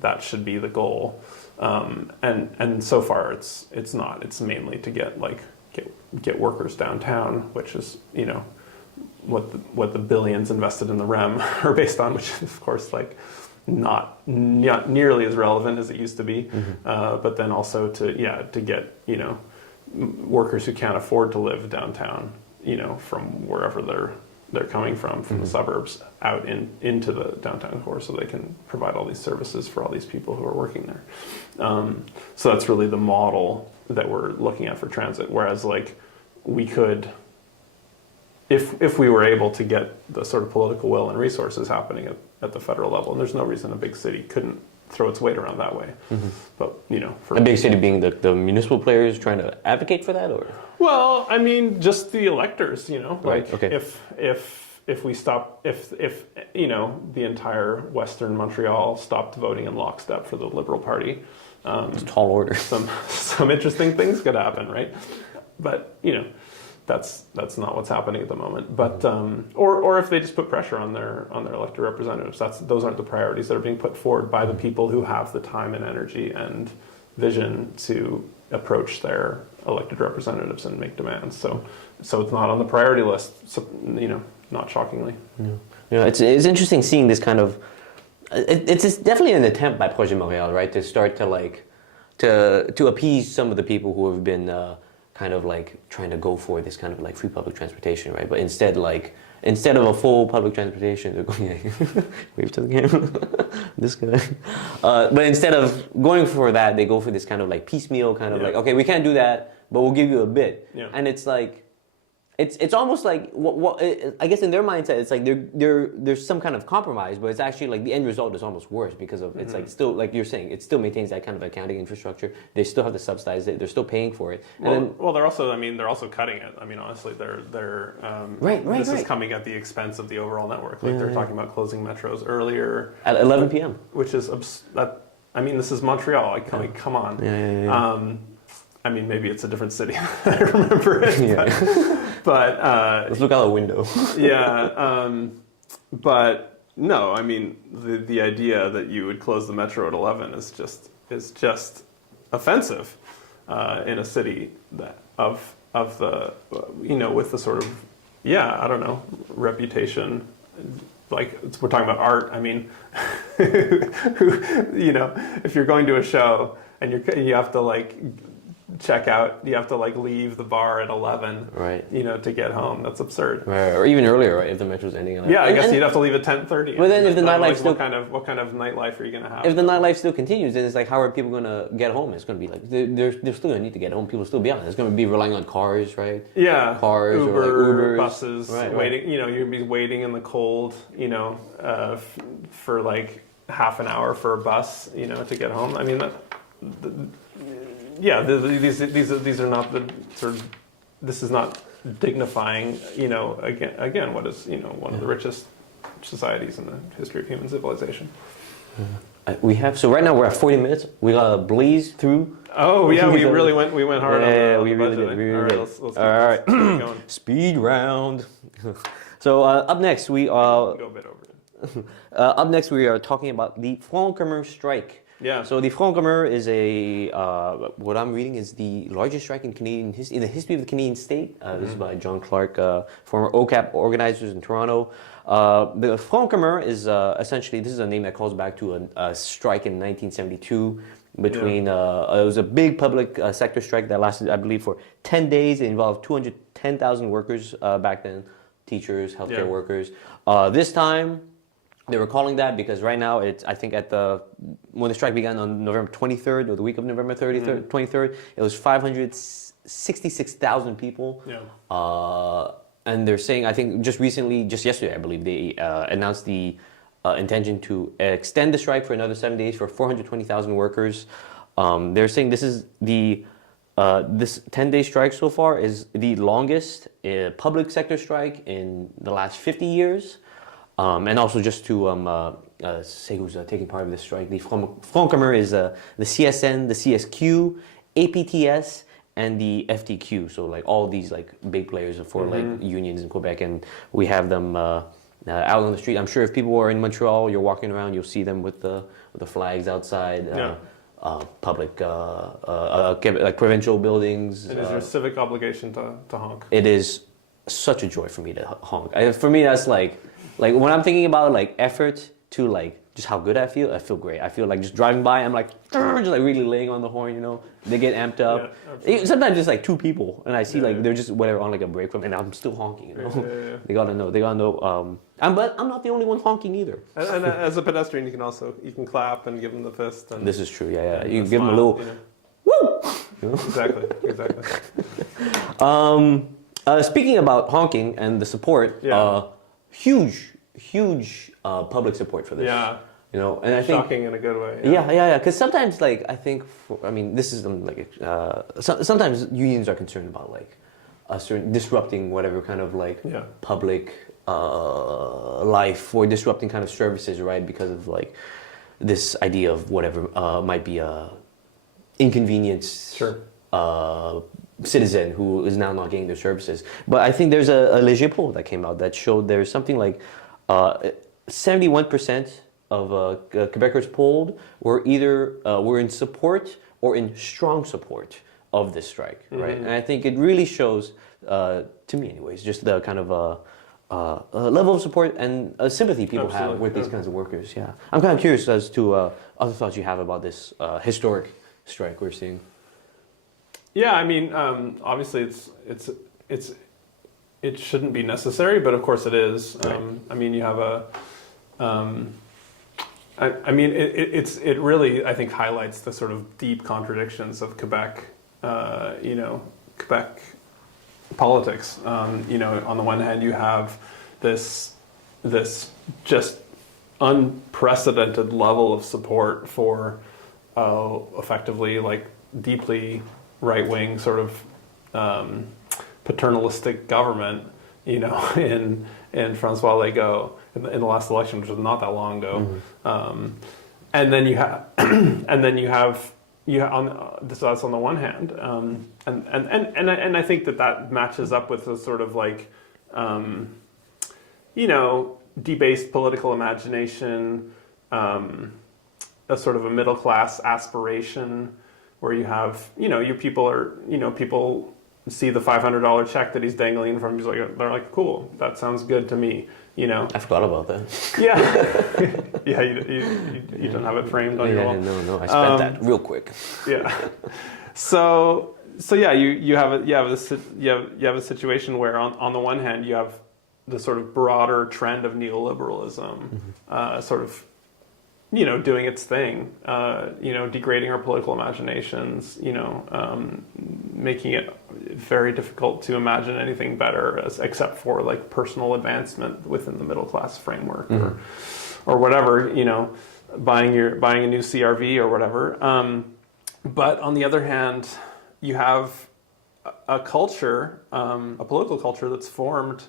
That should be the goal. And so far it's not. It's mainly to get workers downtown, which is what the billions invested in the REM are based on, which is of course not nearly as relevant as it used to be. But then also to get workers who can't afford to live downtown, from wherever they're coming from the suburbs out into the downtown core, so they can provide all these services for all these people who are working there. So that's really the model that we're looking at for transit. Whereas we could, if we were able to get the sort of political will and resources happening at the federal level, and there's no reason a big city couldn't throw its weight around that way. But for a big city being the municipal players trying to advocate for that, or well, I mean, just the electors, Right, okay. If we stop, if the entire Western Montreal stopped voting in lockstep for the Liberal Party, it's a tall order. some interesting things could happen, right? But that's not what's happening at the moment. But or if they just put pressure on their elected representatives, those aren't the priorities that are being put forward by the people who have the time and energy and vision to approach their elected representatives and make demands. So it's not on the priority list. So, not shockingly. It's interesting seeing this kind of. It's definitely an attempt by Projet Montréal, right, to start to appease some of the people who have been kind of trying to go for this kind of free public transportation, right? But instead of a full public transportation, they're going wave to the camera, this guy. But instead of going for that, they go for this kind of piecemeal kind of okay, we can't do that, but we'll give you a bit. Yeah. And it's it's almost what I guess in their mindset, it's there's some kind of compromise, but it's actually the end result is almost worse because of it's still you're saying, it still maintains that kind of accounting infrastructure. They still have to subsidize it. They're still paying for it. And they're also cutting it. I mean, honestly, they're right. This is coming at the expense of the overall network. They're talking about closing metros earlier at 11 p.m., which is this is Montreal. Come on. Yeah. I mean, maybe it's a different city. I remember it. But let's look out the window. But no, I mean, the idea that you would close the metro at 11 is just offensive in a city that of the with the sort of I don't know, reputation. We're talking about art. I mean, if you're going to a show and you have to check out, you have to leave the bar at 11, right? To get home. That's absurd. Right, or even earlier, right? If the metro's ending at I guess you'd have to leave at 10:30. But then if the nightlife still, what kind of nightlife are you gonna have? If the nightlife still continues, then it's how are people gonna get home? It's gonna be they're still gonna need to get home. People will still be on. It's gonna be relying on cars, right? Yeah, cars, Uber, buses, right, waiting. You're gonna be waiting in the cold, for half an hour for a bus, to get home. I mean, these are not the sort of. This is not dignifying. Again, what is one of the richest societies in the history of human civilization. We have right now we're at 40 minutes. We gotta blaze through. Oh yeah, we went hard. Yeah, we really did. We really did. Let's all right, going. Speed round. So up next we go a bit over it. Up next we are talking about the Front Commun strike. Yeah. So the Front Commun is what I'm reading is the largest strike in Canadian in the history of the Canadian state. This is by John Clark, former OCAP organizers in Toronto. The Front Commun is essentially, this is a name that calls back to a strike in 1972 between, it was a big public sector strike that lasted, I believe, for 10 days. It involved 210,000 workers back then, teachers, healthcare workers. This time, they were calling that because right now I think when the strike began on November 23rd or the week of November 23rd, it was 566,000 people. Yeah. And they're saying, I think just yesterday, I believe, they announced the intention to extend the strike for another 7 days for 420,000 workers. They're saying this is this 10-day strike so far is the longest public sector strike in the last 50 years. And also just to say who's taking part of this strike, the Front Commun is the CSN, the CSQ, APTS, and the FTQ. So like all these like big players for like unions in Quebec, and we have them out on the street. I'm sure if people are in Montreal, you're walking around, you'll see them with the flags outside. Public, like provincial buildings. It is your civic obligation to honk. It is such a joy for me to honk. For me, that's like when I'm thinking about like effort to like just how good I feel great. I feel like just driving by, I'm like, just like really laying on the horn, you know. They get amped up. Yeah, sometimes it's like two people, and I see like they're just whatever on like a break from, and I'm still honking, you know. Yeah. They gotta know. But I'm not the only one honking either. And as a pedestrian, you can clap and give them the fist. And This is true. Yeah. You and give them a smile, little, you know. woo. You know? Exactly. Speaking about honking and the support, huge public support for this. Yeah. You know, and I think Shocking in a good way. yeah. Because sometimes, like, I think, this is like, sometimes unions are concerned about like a certain disrupting whatever kind of like public life or disrupting kind of services, right? Because of like this idea of whatever might be a inconvenience. Sure. Citizen who is now not getting their services. But I think there's a Léger poll that came out that showed there's something like 71% of Quebecers polled were either were in support or in strong support of this strike, right? And I think it really shows, to me anyways, just the kind of level of support and sympathy people have with these kinds of workers. Yeah, I'm kind of curious as to other thoughts you have about this historic strike we're seeing. Yeah, I mean, obviously it shouldn't be necessary, but of course it is. Right. I mean, you have it really, I think, highlights the sort of deep contradictions of Quebec, Quebec politics. On the one hand, you have this just unprecedented level of support for effectively like deeply right-wing sort of paternalistic government, in François Legault in the last election, which was not that long ago. And then you have, that's on the one hand, and I think that matches up with the sort of like, debased political imagination, a sort of a middle class aspiration, where you have, your people see the $500 check that he's dangling in front of him. They're like, cool, that sounds good to me. I forgot about that. Yeah, you don't have it framed on your wall. No, I spent that real quick. Yeah. So yeah, you have a situation where on the one hand you have the sort of broader trend of neoliberalism, sort of, doing its thing, degrading our political imaginations, making it very difficult to imagine anything better except for like personal advancement within the middle class framework, or whatever, buying a new CRV or whatever. But on the other hand, you have a culture, a political culture that's formed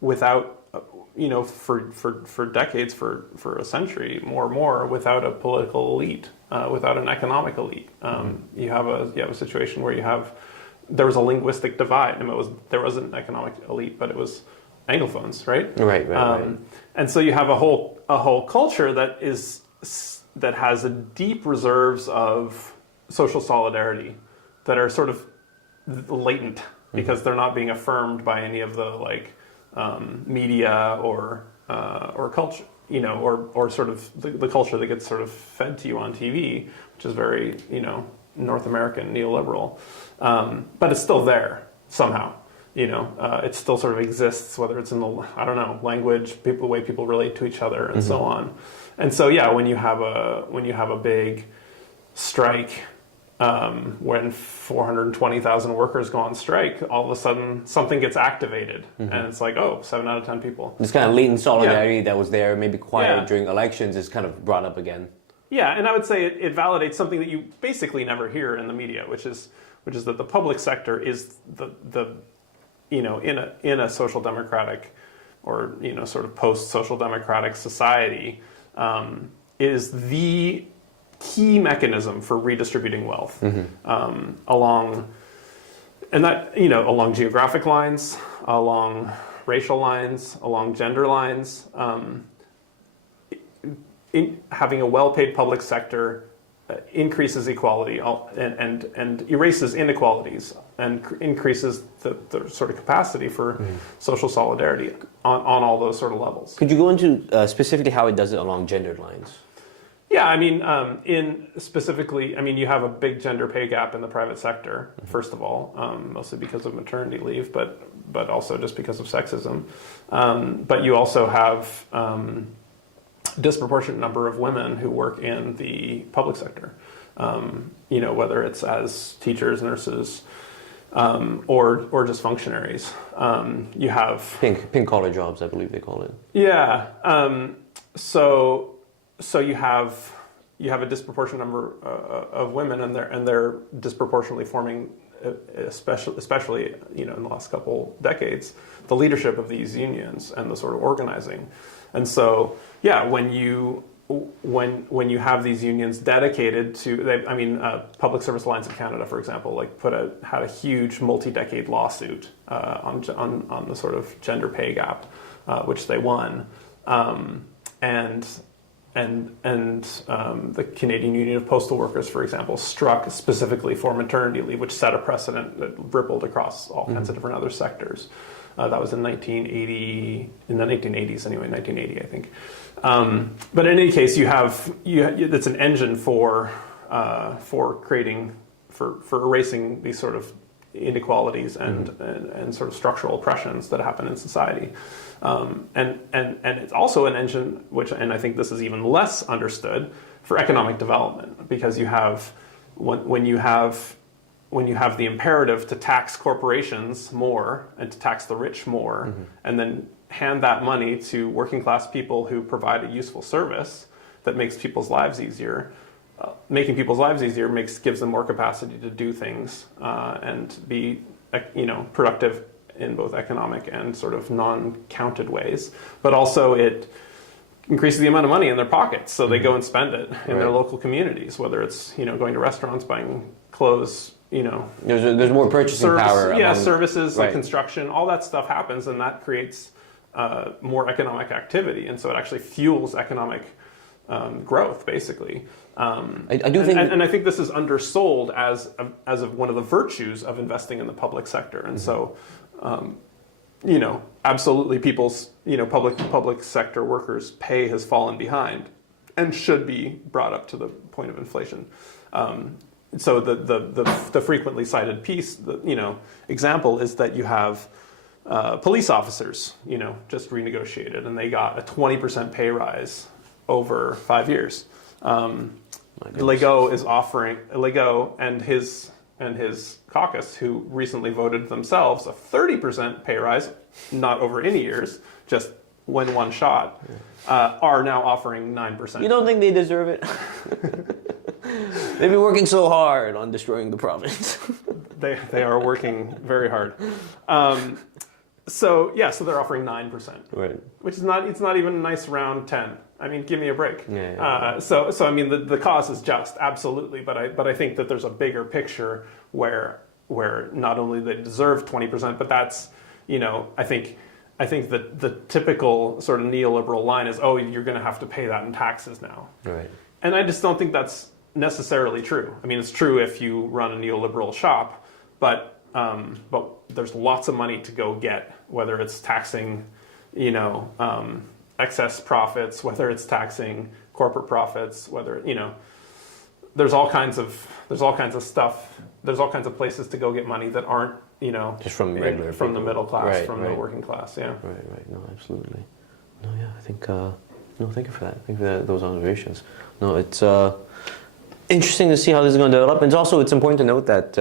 without, for decades, for a century, more, without a political elite, without an economic elite. You have a situation where there was a linguistic divide, and there wasn't an economic elite, but it was Anglophones, right? Right. And so you have a whole culture that has a deep reserves of social solidarity that are sort of latent because they're not being affirmed by any of the like media or culture, or sort of the culture that gets sort of fed to you on TV, which is very North American neoliberal, but it's still there somehow. It still sort of exists, whether it's in the language, the way people relate to each other, and so on. And so yeah, when you have a big strike, when 420,000 workers go on strike, all of a sudden something gets activated, and it's like, 7 out of 10 people. This kind of latent solidarity that was there, maybe quiet during elections, is kind of brought up again. Yeah, and I would say it validates something that you basically never hear in the media, which is that the public sector is the in a social democratic or sort of post social democratic society, is the key mechanism for redistributing wealth along, and that, you know, along geographic lines, along racial lines, along gender lines. Having a well-paid public sector increases equality and erases inequalities and increases the sort of capacity for social solidarity on all those sort of levels. Could you go into specifically how it does it along gendered lines? Yeah, I mean, specifically, I mean, you have a big gender pay gap in the private sector, first of all, mostly because of maternity leave, but also just because of sexism. But you also have disproportionate number of women who work in the public sector, you know, whether it's as teachers, nurses, or just functionaries. You have Pink collar jobs, I believe they call it. Yeah. So you have a disproportionate number of women, and they're disproportionately forming, especially you know, in the last couple decades, the leadership of these unions and the sort of organizing. And so, yeah, when you have these unions dedicated to, Public Service Alliance of Canada, for example, like had a huge multi-decade lawsuit on the sort of gender pay gap, which they won, and the Canadian Union of Postal Workers, for example, struck specifically for maternity leave, which set a precedent that rippled across all kinds of different other sectors. That was in 1980, in the 1980s anyway, 1980, I think. But in any case, it's an engine for erasing these sort of inequalities and sort of structural oppressions that happen in society. And it's also an engine and I think this is even less understood, for economic development, because you have when you have the imperative to tax corporations more and to tax the rich more, and then hand that money to working class people who provide a useful service that makes people's lives easier. Making people's lives easier gives them more capacity to do things and be, you know, productive in both economic and sort of non-counted ways. But also it increases the amount of money in their pockets, so they go and spend it in their local communities, whether it's, you know, going to restaurants, buying clothes, you know. There's more purchasing power. Yeah, services, like construction, all that stuff happens, and that creates more economic activity, and so it actually fuels economic growth, basically. I do think, and I think this is undersold as one of the virtues of investing in the public sector, and so, you know, absolutely, people's, you know, public sector workers' pay has fallen behind, and should be brought up to the point of inflation. So the frequently cited example is that you have police officers, you know, just renegotiated, and they got a 20% pay rise over 5 years. Legault and his caucus, who recently voted themselves a 30% pay rise, not over any years, just when one shot, are now offering 9%. You don't think they deserve it? They've been working so hard on destroying the province. They are working very hard. So they're offering 9%, right? Which is not even a nice round 10. I mean, give me a break. Yeah. So I mean, the cause is just, absolutely, but I think that there's a bigger picture where not only they deserve 20%, but that's, you know, I think that the typical sort of neoliberal line is, oh, you're going to have to pay that in taxes now. Right. And I just don't think that's necessarily true. I mean, it's true if you run a neoliberal shop, but there's lots of money to go get, whether it's taxing, you know, excess profits, whether it's taxing corporate profits, whether, you know, there's all kinds of stuff. There's all kinds of places to go get money that aren't, you know, just from regular from people. the middle class, right, from the working class. Yeah. Right. No, absolutely. No, yeah. I think. No, thank you for that. Thank you for those observations. No, it's interesting to see how this is going to develop. And it's important to note that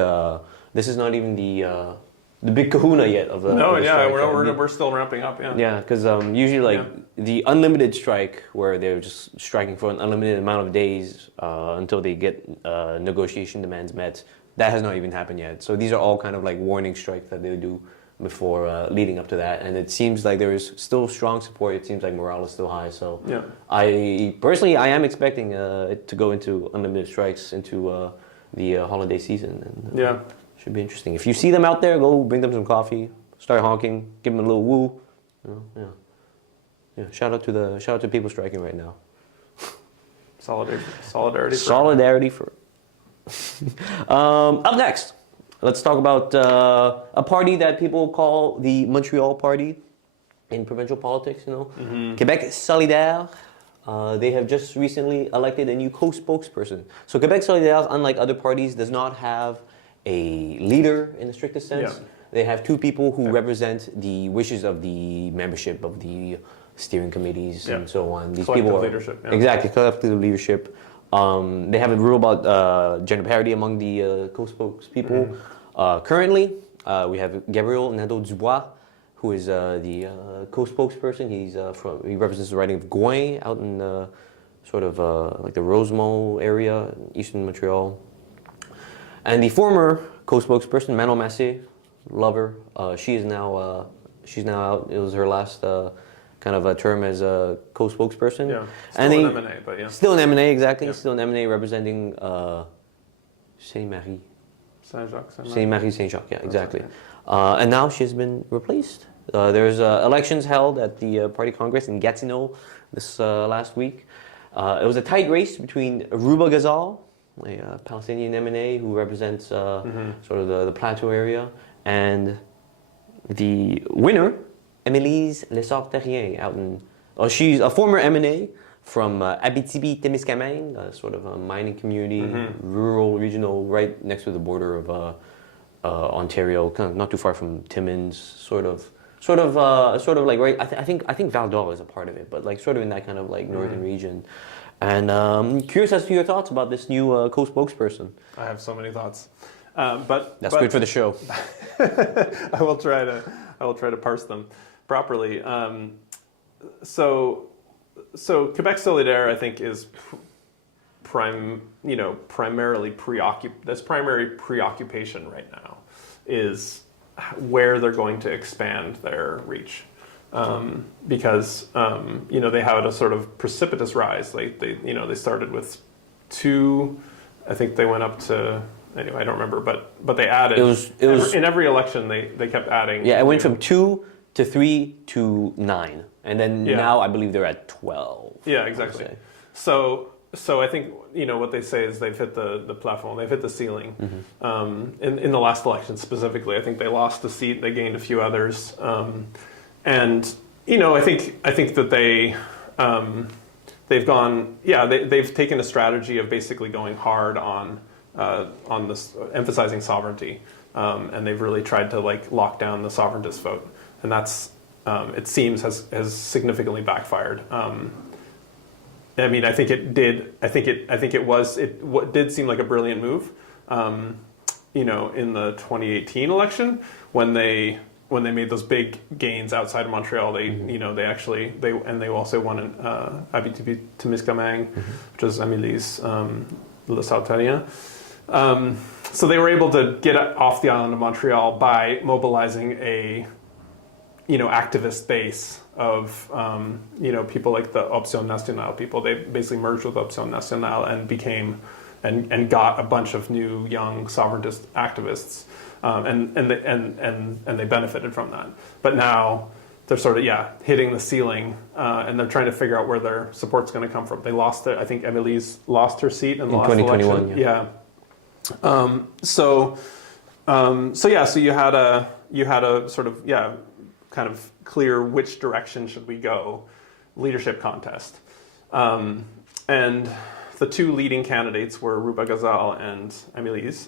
this is not even the big kahuna yet of the. No, of the yeah, strike. we're still ramping up. Yeah. Yeah, because usually the unlimited strike, where they're just striking for an unlimited amount of days until they get negotiation demands met, that has not even happened yet. So these are all kind of like warning strikes that they do before leading up to that, and it seems like there is still strong support. It seems like morale is still high. So Yeah. I personally am expecting it to go into unlimited strikes into the holiday season, and Yeah. should be interesting. If you see them out there, go bring them some coffee, start honking, give them a little woo. You know, yeah. Shout out to people striking right now. Solidarity. Solidarity for. Up next, let's talk about a party that people call the Montreal Party in provincial politics. You know, Québec Solidaire. They have just recently elected a new co-spokesperson. So Québec Solidaire, unlike other parties, does not have a leader in the strictest sense. Yeah. They have two people who represent the wishes of the membership of the steering committees and so on. These Collective people are, leadership. Yeah. Exactly, collective leadership. They have a rule about gender parity among the co-spokespeople. Currently, we have Gabriel Nadeau-Dubois, who is the co-spokesperson. He represents the riding of Gouin out in sort of like the Rosemont area, eastern Montreal. And the former co-spokesperson, Manon Massé, lover, she's now out. It was her last kind of a term as a co-spokesperson. Yeah. And Still an M&A, but yeah. Still an M&A, exactly. Yeah. Still an M&A representing Saint-Marie. Saint-Jacques. Saint-Marie, Saint-Jacques, yeah, exactly. And now she's been replaced. There's elections held at the party congress in Gatineau this last week. It was a tight race between Ruba Ghazal, a Palestinian M&A who represents sort of the plateau area, and the winner, Émilie Lessard-Terrien, out in. She's a former M&A from Abitibi-Témiscamingue, sort of a mining community, rural, regional, right next to the border of Ontario, kind of not too far from Timmins, sort of like right. I think Val d'Or is a part of it, but like sort of in that kind of like northern region. And curious as to your thoughts about this new co-spokesperson. I have so many thoughts, but That's good for the show. I will try to parse them properly. So Québec Solidaire, I think, is primarily primary preoccupation right now is where they're going to expand their reach. Because they had a sort of precipitous rise. They started with 2, I think they went up to, anyway, I don't remember, but they added. It was in every election they kept adding. Yeah, it went from 2 to 3 to 9, and then now I believe they're at 12. Yeah, exactly. So I think what they say is they've hit the plafond, they've hit the ceiling. In the last election specifically, I think they lost a seat, they gained a few others. And I think that they've gone. Yeah, they've taken a strategy of basically going hard on this, emphasizing sovereignty, and they've really tried to like lock down the sovereigntist vote, and that's it seems has significantly backfired. I mean, I think it did. I think it did seem like a brilliant move. In the 2018 election when they made those big gains outside of Montreal, they also won in Abitibi-Témiscamingue, which is Amélie's Lessard-Terrien. So they were able to get off the island of Montreal by mobilizing a activist base of people like the Option Nationale people. They basically merged with Option Nationale and became and got a bunch of new young sovereigntist activists. And they benefited from that. But now they're sort of hitting the ceiling, and they're trying to figure out where their support's going to come from. They lost I think Emily's lost her seat in the last 2021, election. So you had a sort of kind of clear which direction should we go leadership contest, and the 2 leading candidates were Ruba Ghazal and Émilie,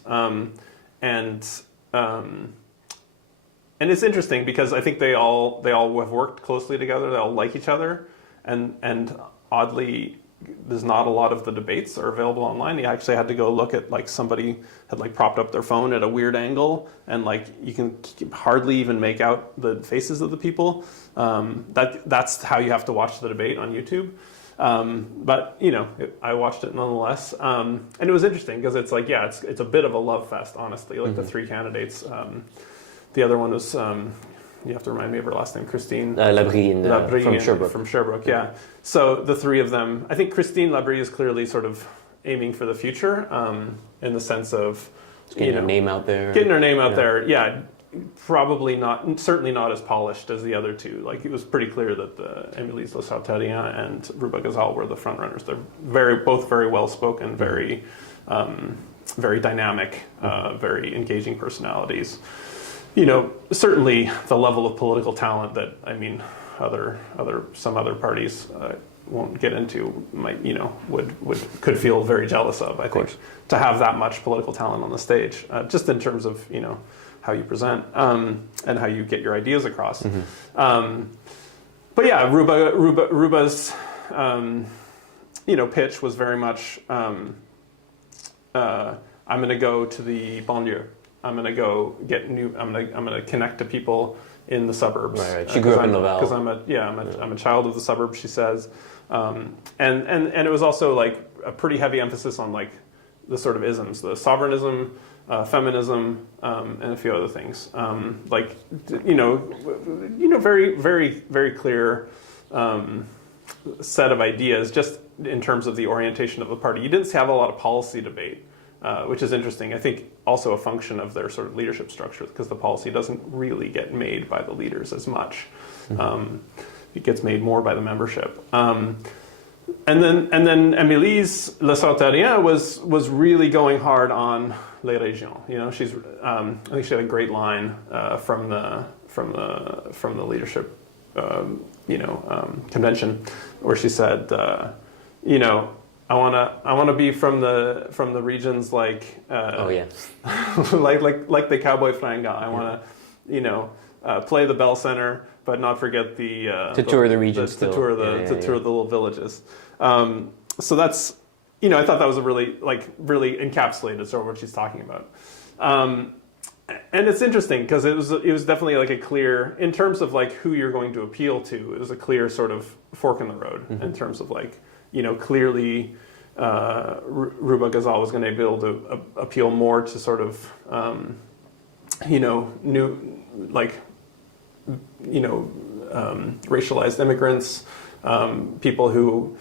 and it's interesting because I think they all have worked closely together. They all like each other, and oddly, there's not a lot of the debates are available online. You actually had to go look at like somebody had like propped up their phone at a weird angle, and like you can hardly even make out the faces of the people. That's how you have to watch the debate on YouTube. But I watched it nonetheless, and it was interesting because it's like it's a bit of a love fest, honestly. Like the 3 candidates, the other one was, you have to remind me of her last name, Christine. Labrie from Sherbrooke. From Sherbrooke, yeah. So the three of them, I think Christine Labrie is clearly sort of aiming for the future, in the sense of getting her name out there. Getting her name out there, yeah. Probably not, certainly not as polished as the other two. Like, it was pretty clear that Émilie Le Sauterien and Ruba Gazal were the front runners. They're both very well spoken, very dynamic, very engaging personalities. Certainly the level of political talent that, I mean, some other parties won't get into might, could feel very jealous of, I think, to have that much political talent on the stage, just in terms of, how you present, and how you get your ideas across. But yeah, Ruba's, pitch was very much, I'm going to go to the banlieue. I'm going to go get I'm going to connect to people in the suburbs. Right. She grew up in Laval. Because I'm a child of the suburbs, she says. And it was also like a pretty heavy emphasis on like the sort of isms, the sovereignism, feminism, and a few other things. Very, very, very clear set of ideas just in terms of the orientation of the party. You didn't have a lot of policy debate, which is interesting. I think also a function of their sort of leadership structure, because the policy doesn't really get made by the leaders as much. It gets made more by the membership. And then Émilie Le Sauterien was really going hard on les régions. She's I think she had a great line from the leadership convention, where she said, I want to be from the regions like like the cowboy fringant. I want to play the Bell Center, but not forget to tour the regions, to tour the little villages. So that's, I thought that was a really encapsulated sort of what she's talking about. And it's interesting because it was definitely like a clear, in terms of like who you're going to appeal to, it was a clear sort of fork in the road in terms of like, clearly Ruba Gazal was going to be able to appeal more to sort of, new, like, racialized immigrants, people who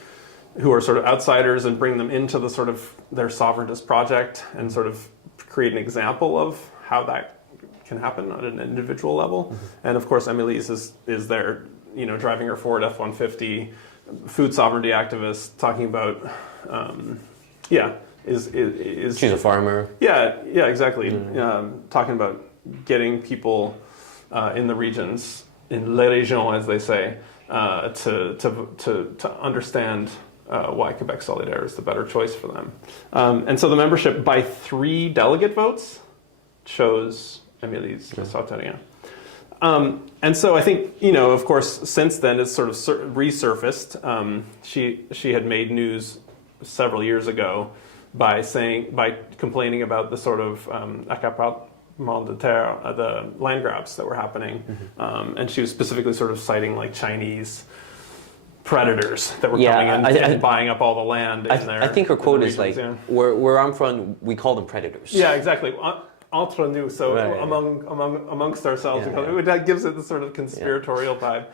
are sort of outsiders, and bring them into the sort of their sovereigntist project and sort of create an example of how that can happen on an individual level. And of course, Émilie is there, driving her Ford F-150, food sovereignty activist, talking about, is she's a farmer. Yeah, exactly. Talking about getting people in the regions, in les régions, as they say, to understand why Québec Solidaire is the better choice for them. And so the membership, by 3 delegate votes, chose Émilie Le Sauterien. And so I think, of course, since then it's sort of resurfaced. She had made news several years ago by complaining about the sort of accaparement de terre, the land grabs that were happening. And she was specifically sort of citing like Chinese predators that were coming in and buying up all the land in there. I think her quote is like, where I'm from, we call them predators. Yeah, exactly. Entre nous, so amongst ourselves, that gives it the sort of conspiratorial vibe.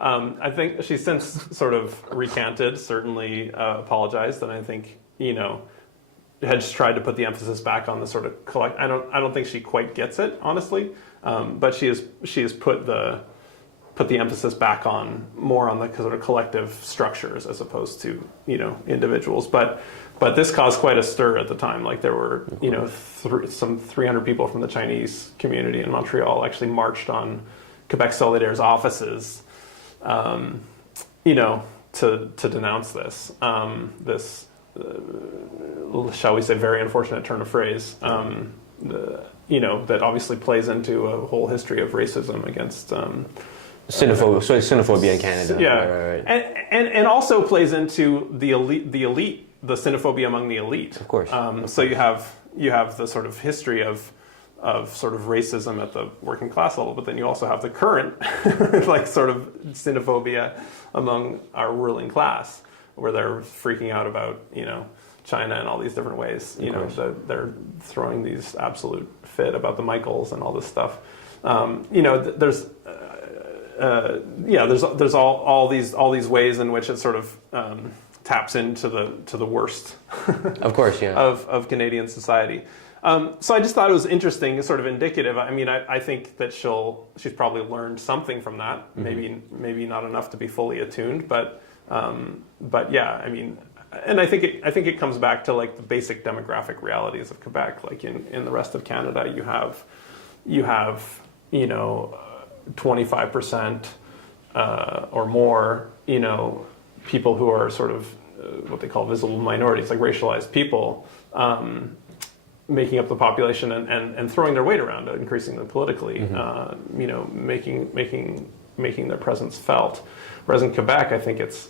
I think she's since sort of recanted, certainly apologized, and I think had just tried to put the emphasis back on the sort of collect. I don't think she quite gets it, honestly, but she has put the emphasis back on more on the sort of collective structures as opposed to individuals. But this caused quite a stir at the time. Like there were some 300 people from the Chinese community in Montreal actually marched on Québec Solidaire's offices, to denounce this shall we say very unfortunate turn of phrase. That obviously plays into a whole history of racism against. Xenophobia in Canada. Yeah, right. And also plays into the elite, the xenophobia among the elite. Of course. So you have the sort of history of sort of racism at the working class level, but then you also have the current like sort of xenophobia among our ruling class, where they're freaking out about China in all these different ways. They're throwing these absolute fit about the Michaels and all this stuff. there's there's all these ways in which it sort of taps into the worst Of course, yeah. of Canadian society. So I just thought it was interesting, sort of indicative. I mean, I think that she's probably learned something from that. Maybe not enough to be fully attuned, but yeah, I mean, and I think it comes back to like the basic demographic realities of Quebec. Like in the rest of Canada, you have 25% or more, people who are sort of what they call visible minorities, like racialized people, making up the population and throwing their weight around, increasing them politically, making their presence felt. Whereas in Quebec, I think it's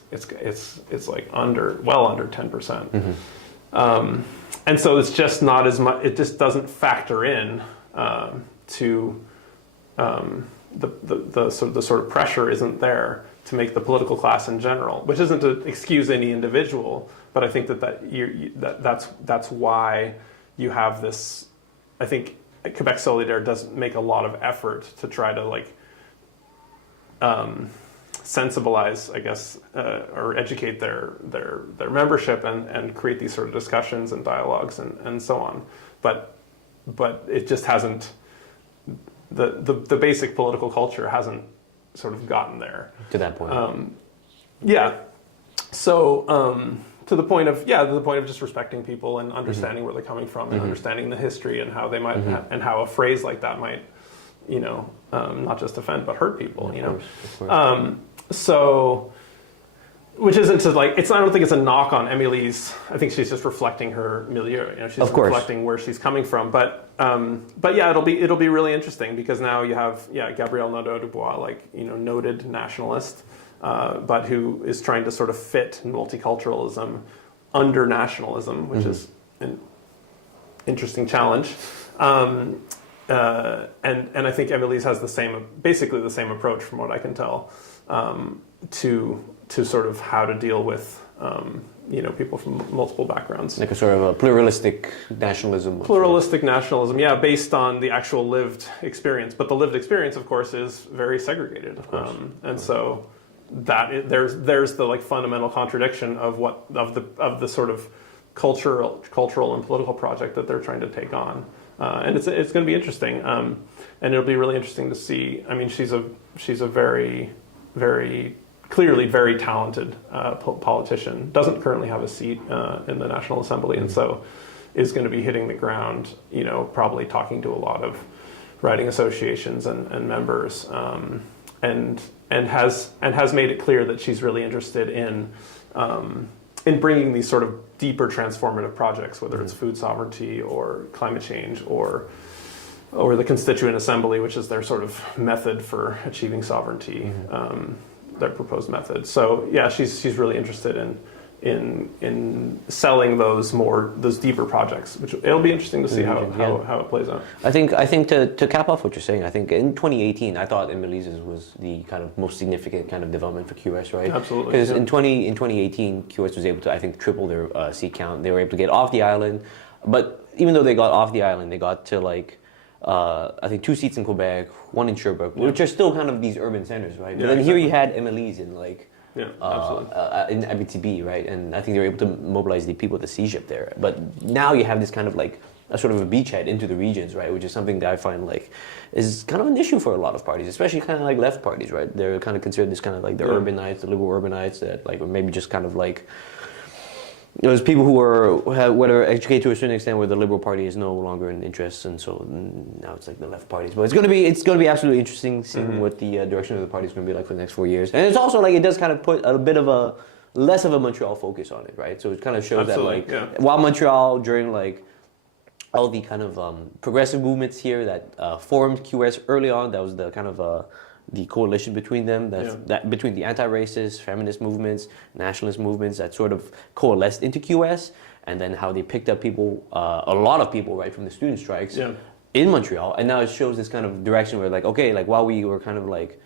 like well under 10%, and so it's just not as much. It just doesn't factor in to the sort of pressure isn't there to make the political class in general, which isn't to excuse any individual, but I think that's why you have this. I think Québec Solidaire does make a lot of effort to try to like sensibilize, I guess, or educate their membership and create these sort of discussions and dialogues and so on. But it just hasn't. The basic political culture hasn't sort of gotten there To that point. So to the point of just respecting people and understanding where they're coming from and understanding the history and how they might and how a phrase like that might not just offend but hurt people. Of course. So. Which isn't to like, I don't think it's a knock on Emily's. I think she's just reflecting her milieu. She's reflecting where she's coming from. But yeah, it'll be really interesting because now you have Gabrielle Nadeau-Dubois, like noted nationalist, but who is trying to sort of fit multiculturalism under nationalism, which is an interesting challenge. And I think Emily's has basically the same approach, from what I can tell, to sort of how to deal with people from multiple backgrounds. Like a sort of a pluralistic nationalism. Yeah, based on the actual lived experience. But the lived experience, of course, is very segregated, so there's the like fundamental contradiction of the sort of cultural and political project that they're trying to take on, and it's going to be interesting, and it'll be really interesting to see. I mean, she's a very, very clearly very talented politician, doesn't currently have a seat in the National Assembly, and so is going to be hitting the ground, probably talking to a lot of riding associations and members, and has made it clear that she's really interested in bringing these sort of deeper transformative projects, whether it's food sovereignty or climate change or the Constituent Assembly, which is their sort of method for achieving sovereignty. Their proposed method. So yeah, she's really interested in selling those deeper projects, which it'll be interesting to see how it plays out. I think to cap off what you're saying, I think in 2018 I thought Emily's was the kind of most significant kind of development for QS, right? Absolutely. Because in 2018 QS was able to, I think, triple their seat count. They were able to get off the island, but even though they got off the island, they got to like I think 2 seats in Quebec, 1 in Sherbrooke, which are still kind of these urban centers, right? But then here you had Emily's in like in Abitibi, right? And I think they were able to mobilize the people at the sea ship there. But now you have this kind of like a sort of a beachhead into the regions, right? Which is something that I find like is kind of an issue for a lot of parties, especially kind of like left parties, right? They're kind of considered this kind of like the urbanites, the liberal urbanites that like, or maybe just kind of like there's people who were educated to a certain extent where the Liberal Party is no longer in interest, and so now it's like the left parties. But it's going to be absolutely interesting seeing what the direction of the party is going to be like for the next 4 years. And it's also like it does kind of put a bit of a less of a Montreal focus on it, right? So it kind of shows that like while Montreal during like all the kind of progressive movements here that formed QS early on, that was the kind of the coalition between them, that between the anti-racist, feminist movements, nationalist movements that sort of coalesced into QS, and then how they picked up people, a lot of people, right, from the student strikes in Montreal, and now it shows this kind of direction where like, okay, like while we were kind of like,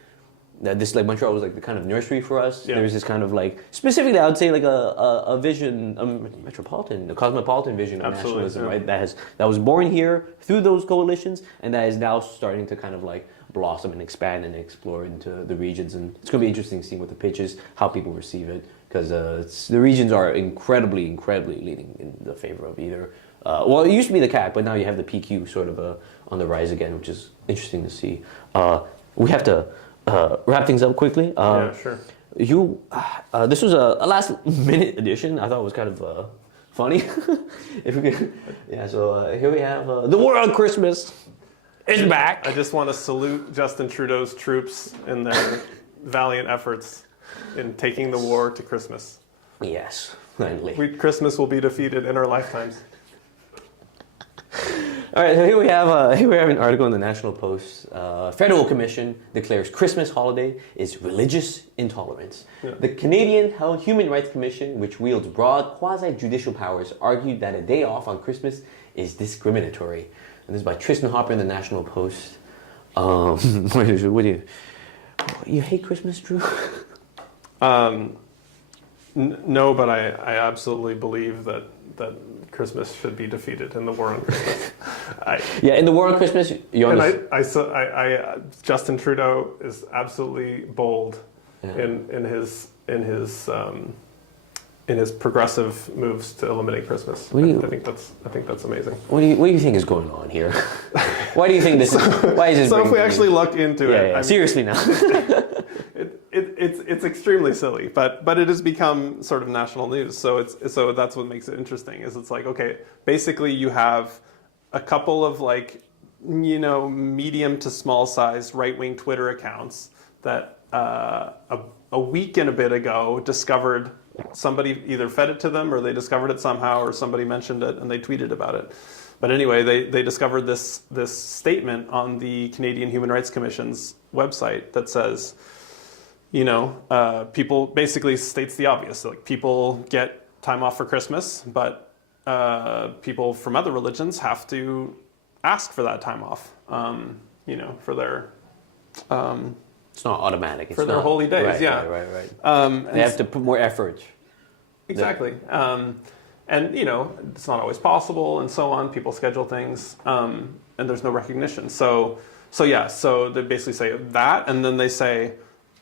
this like Montreal was like the kind of nursery for us. Yeah. There's this kind of like specifically, I would say like a vision, a cosmopolitan vision of nationalism, right? That was born here through those coalitions, and that is now starting to kind of like blossom and expand and explore into the regions. And it's going to be interesting seeing what the pitch is, how people receive it, because the regions are incredibly leading in the favor of either. Well, it used to be the CAC, but now you have the PQ sort of on the rise again, which is interesting to see. We have to wrap things up quickly. Yeah, sure. This was a last minute edition. I thought it was kind of funny. If we could, yeah. So here we have the war on Christmas is back. I just want to salute Justin Trudeau's troops in their valiant efforts in taking the war to Christmas. Yes, finally. Christmas will be defeated in our lifetimes. All right, so here we have an article in the National Post. Federal Commission declares Christmas holiday is religious intolerance. Yeah. The Canadian Human Rights Commission, which wields broad quasi-judicial powers, argued that a day off on Christmas is discriminatory. And this is by Tristan Hopper in the National Post. What do you hate Christmas, Drew? No, but I absolutely believe that Christmas should be defeated in the war on Christmas. In the war on Christmas, Justin Trudeau is absolutely bold Yeah. in his progressive moves to eliminate Christmas. I think that's amazing. What do you think is going on here? Why do you think this is? Why is this? So if we actually look into it, I mean, seriously now. It's extremely silly, but it has become sort of national news. So that's what makes it interesting. Is it's like, okay, basically you have a couple of medium to small size right-wing Twitter accounts that a week and a bit ago discovered, somebody either fed it to them or they discovered it somehow, or somebody mentioned it and they tweeted about it. But anyway, they discovered this statement on the Canadian Human Rights Commission's website that says, people basically states the obvious. Like, people get time off for Christmas, but people from other religions have to ask for that time off, for their... It's not automatic. For their holy days, right, yeah. Right. They have to put more effort. Exactly. And, it's not always possible and so on. People schedule things and there's no recognition. So they basically say that, and then they say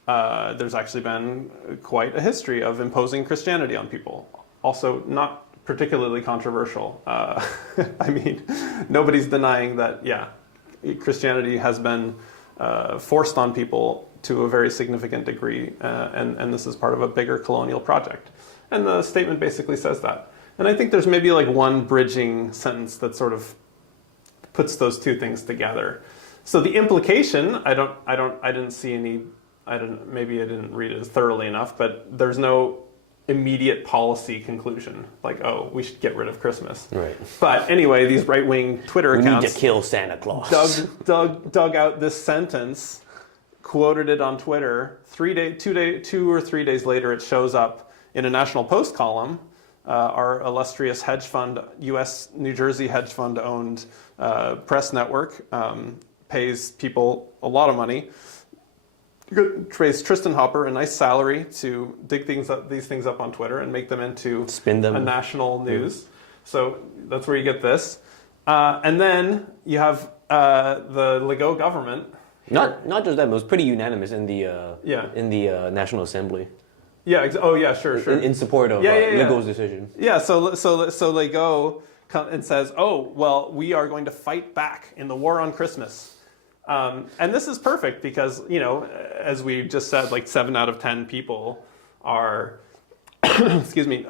there's actually been quite a history of imposing Christianity on people. Also not particularly controversial. I mean, nobody's denying that, Christianity has been forced on people to a very significant degree, and this is part of a bigger colonial project. And the statement basically says that. And I think there's maybe one bridging sentence that sort of puts those two things together. So the implication, I didn't see any, maybe I didn't read it thoroughly enough, but there's no immediate policy conclusion, like, oh, we should get rid of Christmas. Right. But anyway, these right-wing Twitter accounts... We need to kill Santa Claus. dug out this sentence, quoted it on Twitter. 2 or 3 days later, it shows up in a National Post column. Our illustrious hedge fund, U.S. New Jersey hedge fund-owned press network, pays people a lot of money. Pays Tristan Hopper a nice salary to dig these things up on Twitter and make them into a national news. So that's where you get this. And then you have the Legault government. Not just that, but it was pretty unanimous in the National Assembly. Yeah. Sure. In support of Legault's decision. Yeah. So Legault and says, "Oh, well, we are going to fight back in the war on Christmas." And this is perfect because, as we just said, 7 out of 10 people are, 7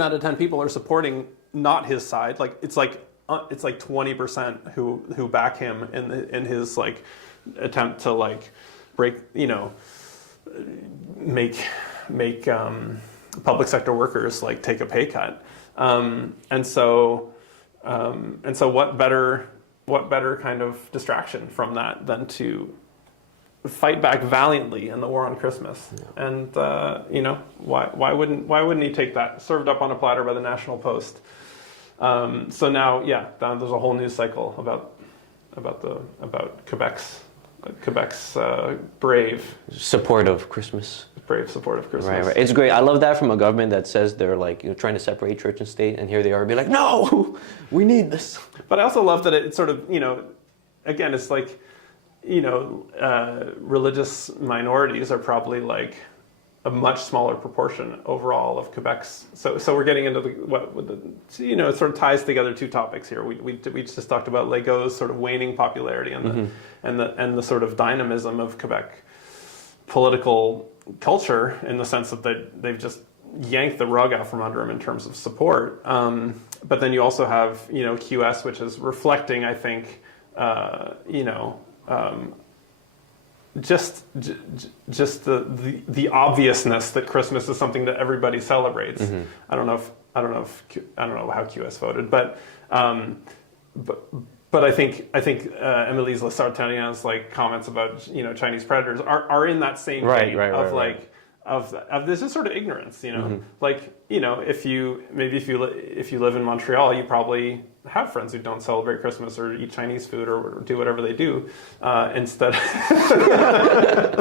out of 10 people are supporting not his side. It's like 20% who back him in his attempt to break, make public sector workers take a pay cut. And so what better kind of distraction from that than to fight back valiantly in the war on Christmas? Yeah. And why wouldn't he take that served up on a platter by the National Post? So now, there's a whole news cycle about Quebec's brave support of Christmas. Brave support of Christmas. Right. It's great. I love that from a government that says they're trying to separate church and state, and here they are, be like, no, we need this. But I also love that it sort of, again, it's religious minorities are probably like a much smaller proportion overall of Quebec's. So we're getting into it sort of ties together two topics here. We just talked about Legault's sort of waning popularity and the sort of dynamism of Quebec political culture, in the sense that they've just yanked the rug out from under them in terms of support. But then you also have QS, which is reflecting, I think, just the obviousness that Christmas is something that everybody celebrates. I don't know how QS voted, but I think Emily's Lessartarian's like comments about Chinese predators are in that same vein of this just sort of ignorance, like if you live in Montreal, you probably have friends who don't celebrate Christmas or eat Chinese food or do whatever they do instead.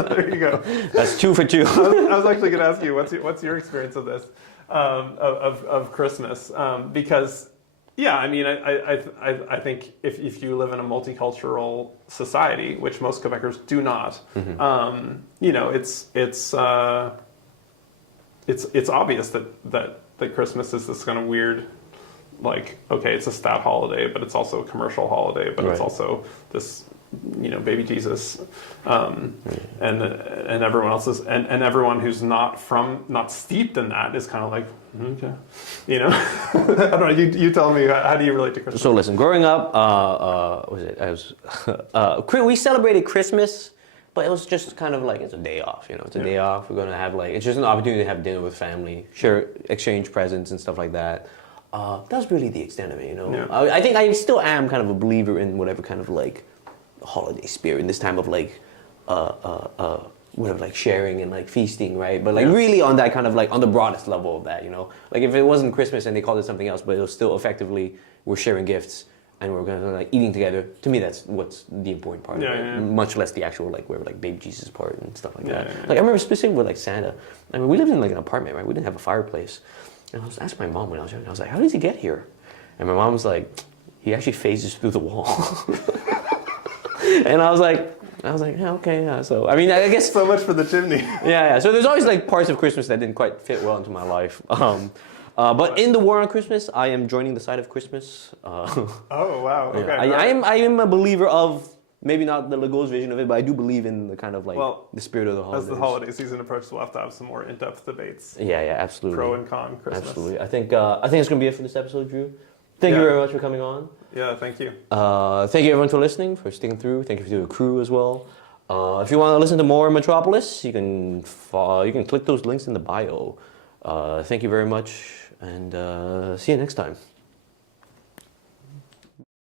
There you go. That's 2 for 2. I was actually going to ask you what's your experience of this of Christmas, because I mean I think if you live in a multicultural society, which most Quebecers do not, it's obvious that Christmas is this kind of weird, like, okay, it's a stat holiday, but it's also a commercial holiday, but it's also this, baby Jesus, and everyone else is, and everyone who's not steeped in that is kind of like, okay, I don't know. You tell me, how do you relate to Christmas? So listen, growing up, we celebrated Christmas, but it was just kind of like, it's a day off, it's a day off. We're gonna have it's just an opportunity to have dinner with family, share, exchange presents and stuff like that. That's really the extent of it, I think I still am kind of a believer in whatever kind of like holiday spirit in this time of like whatever, like sharing and like feasting, right? But like really on that kind of like on the broadest level of that, like if it wasn't Christmas and they called it something else, but it was still effectively we're sharing gifts and we're gonna like eating together. To me, that's what's the important part of it. Much less the actual like whatever, like baby Jesus part and stuff like that. Like I remember specifically with like Santa. I mean, we lived in like an apartment, right? We didn't have a fireplace. And I was asking my mom when I was young, I was like, how does he get here? And my mom was like, he actually phases through the wall. And I was like, yeah, okay, yeah. So, I mean, I guess... So much for the chimney. Yeah. So there's always like parts of Christmas that didn't quite fit well into my life. But in the war on Christmas, I am joining the side of Christmas. Oh, wow. Okay. I am a believer of, maybe not the Legault's vision of it, but I do believe in the kind of like the spirit of the holidays. As the holiday season approaches, we'll have to have some more in-depth debates. Yeah, absolutely. Pro and con Christmas. Absolutely. I think it's going to be it for this episode, Drew. Thank you very much for coming on. Yeah, thank you. Thank you everyone for listening, for sticking through. Thank you to the crew as well. If you want to listen to more Metropolis, you can click those links in the bio. Thank you very much, and see you next time.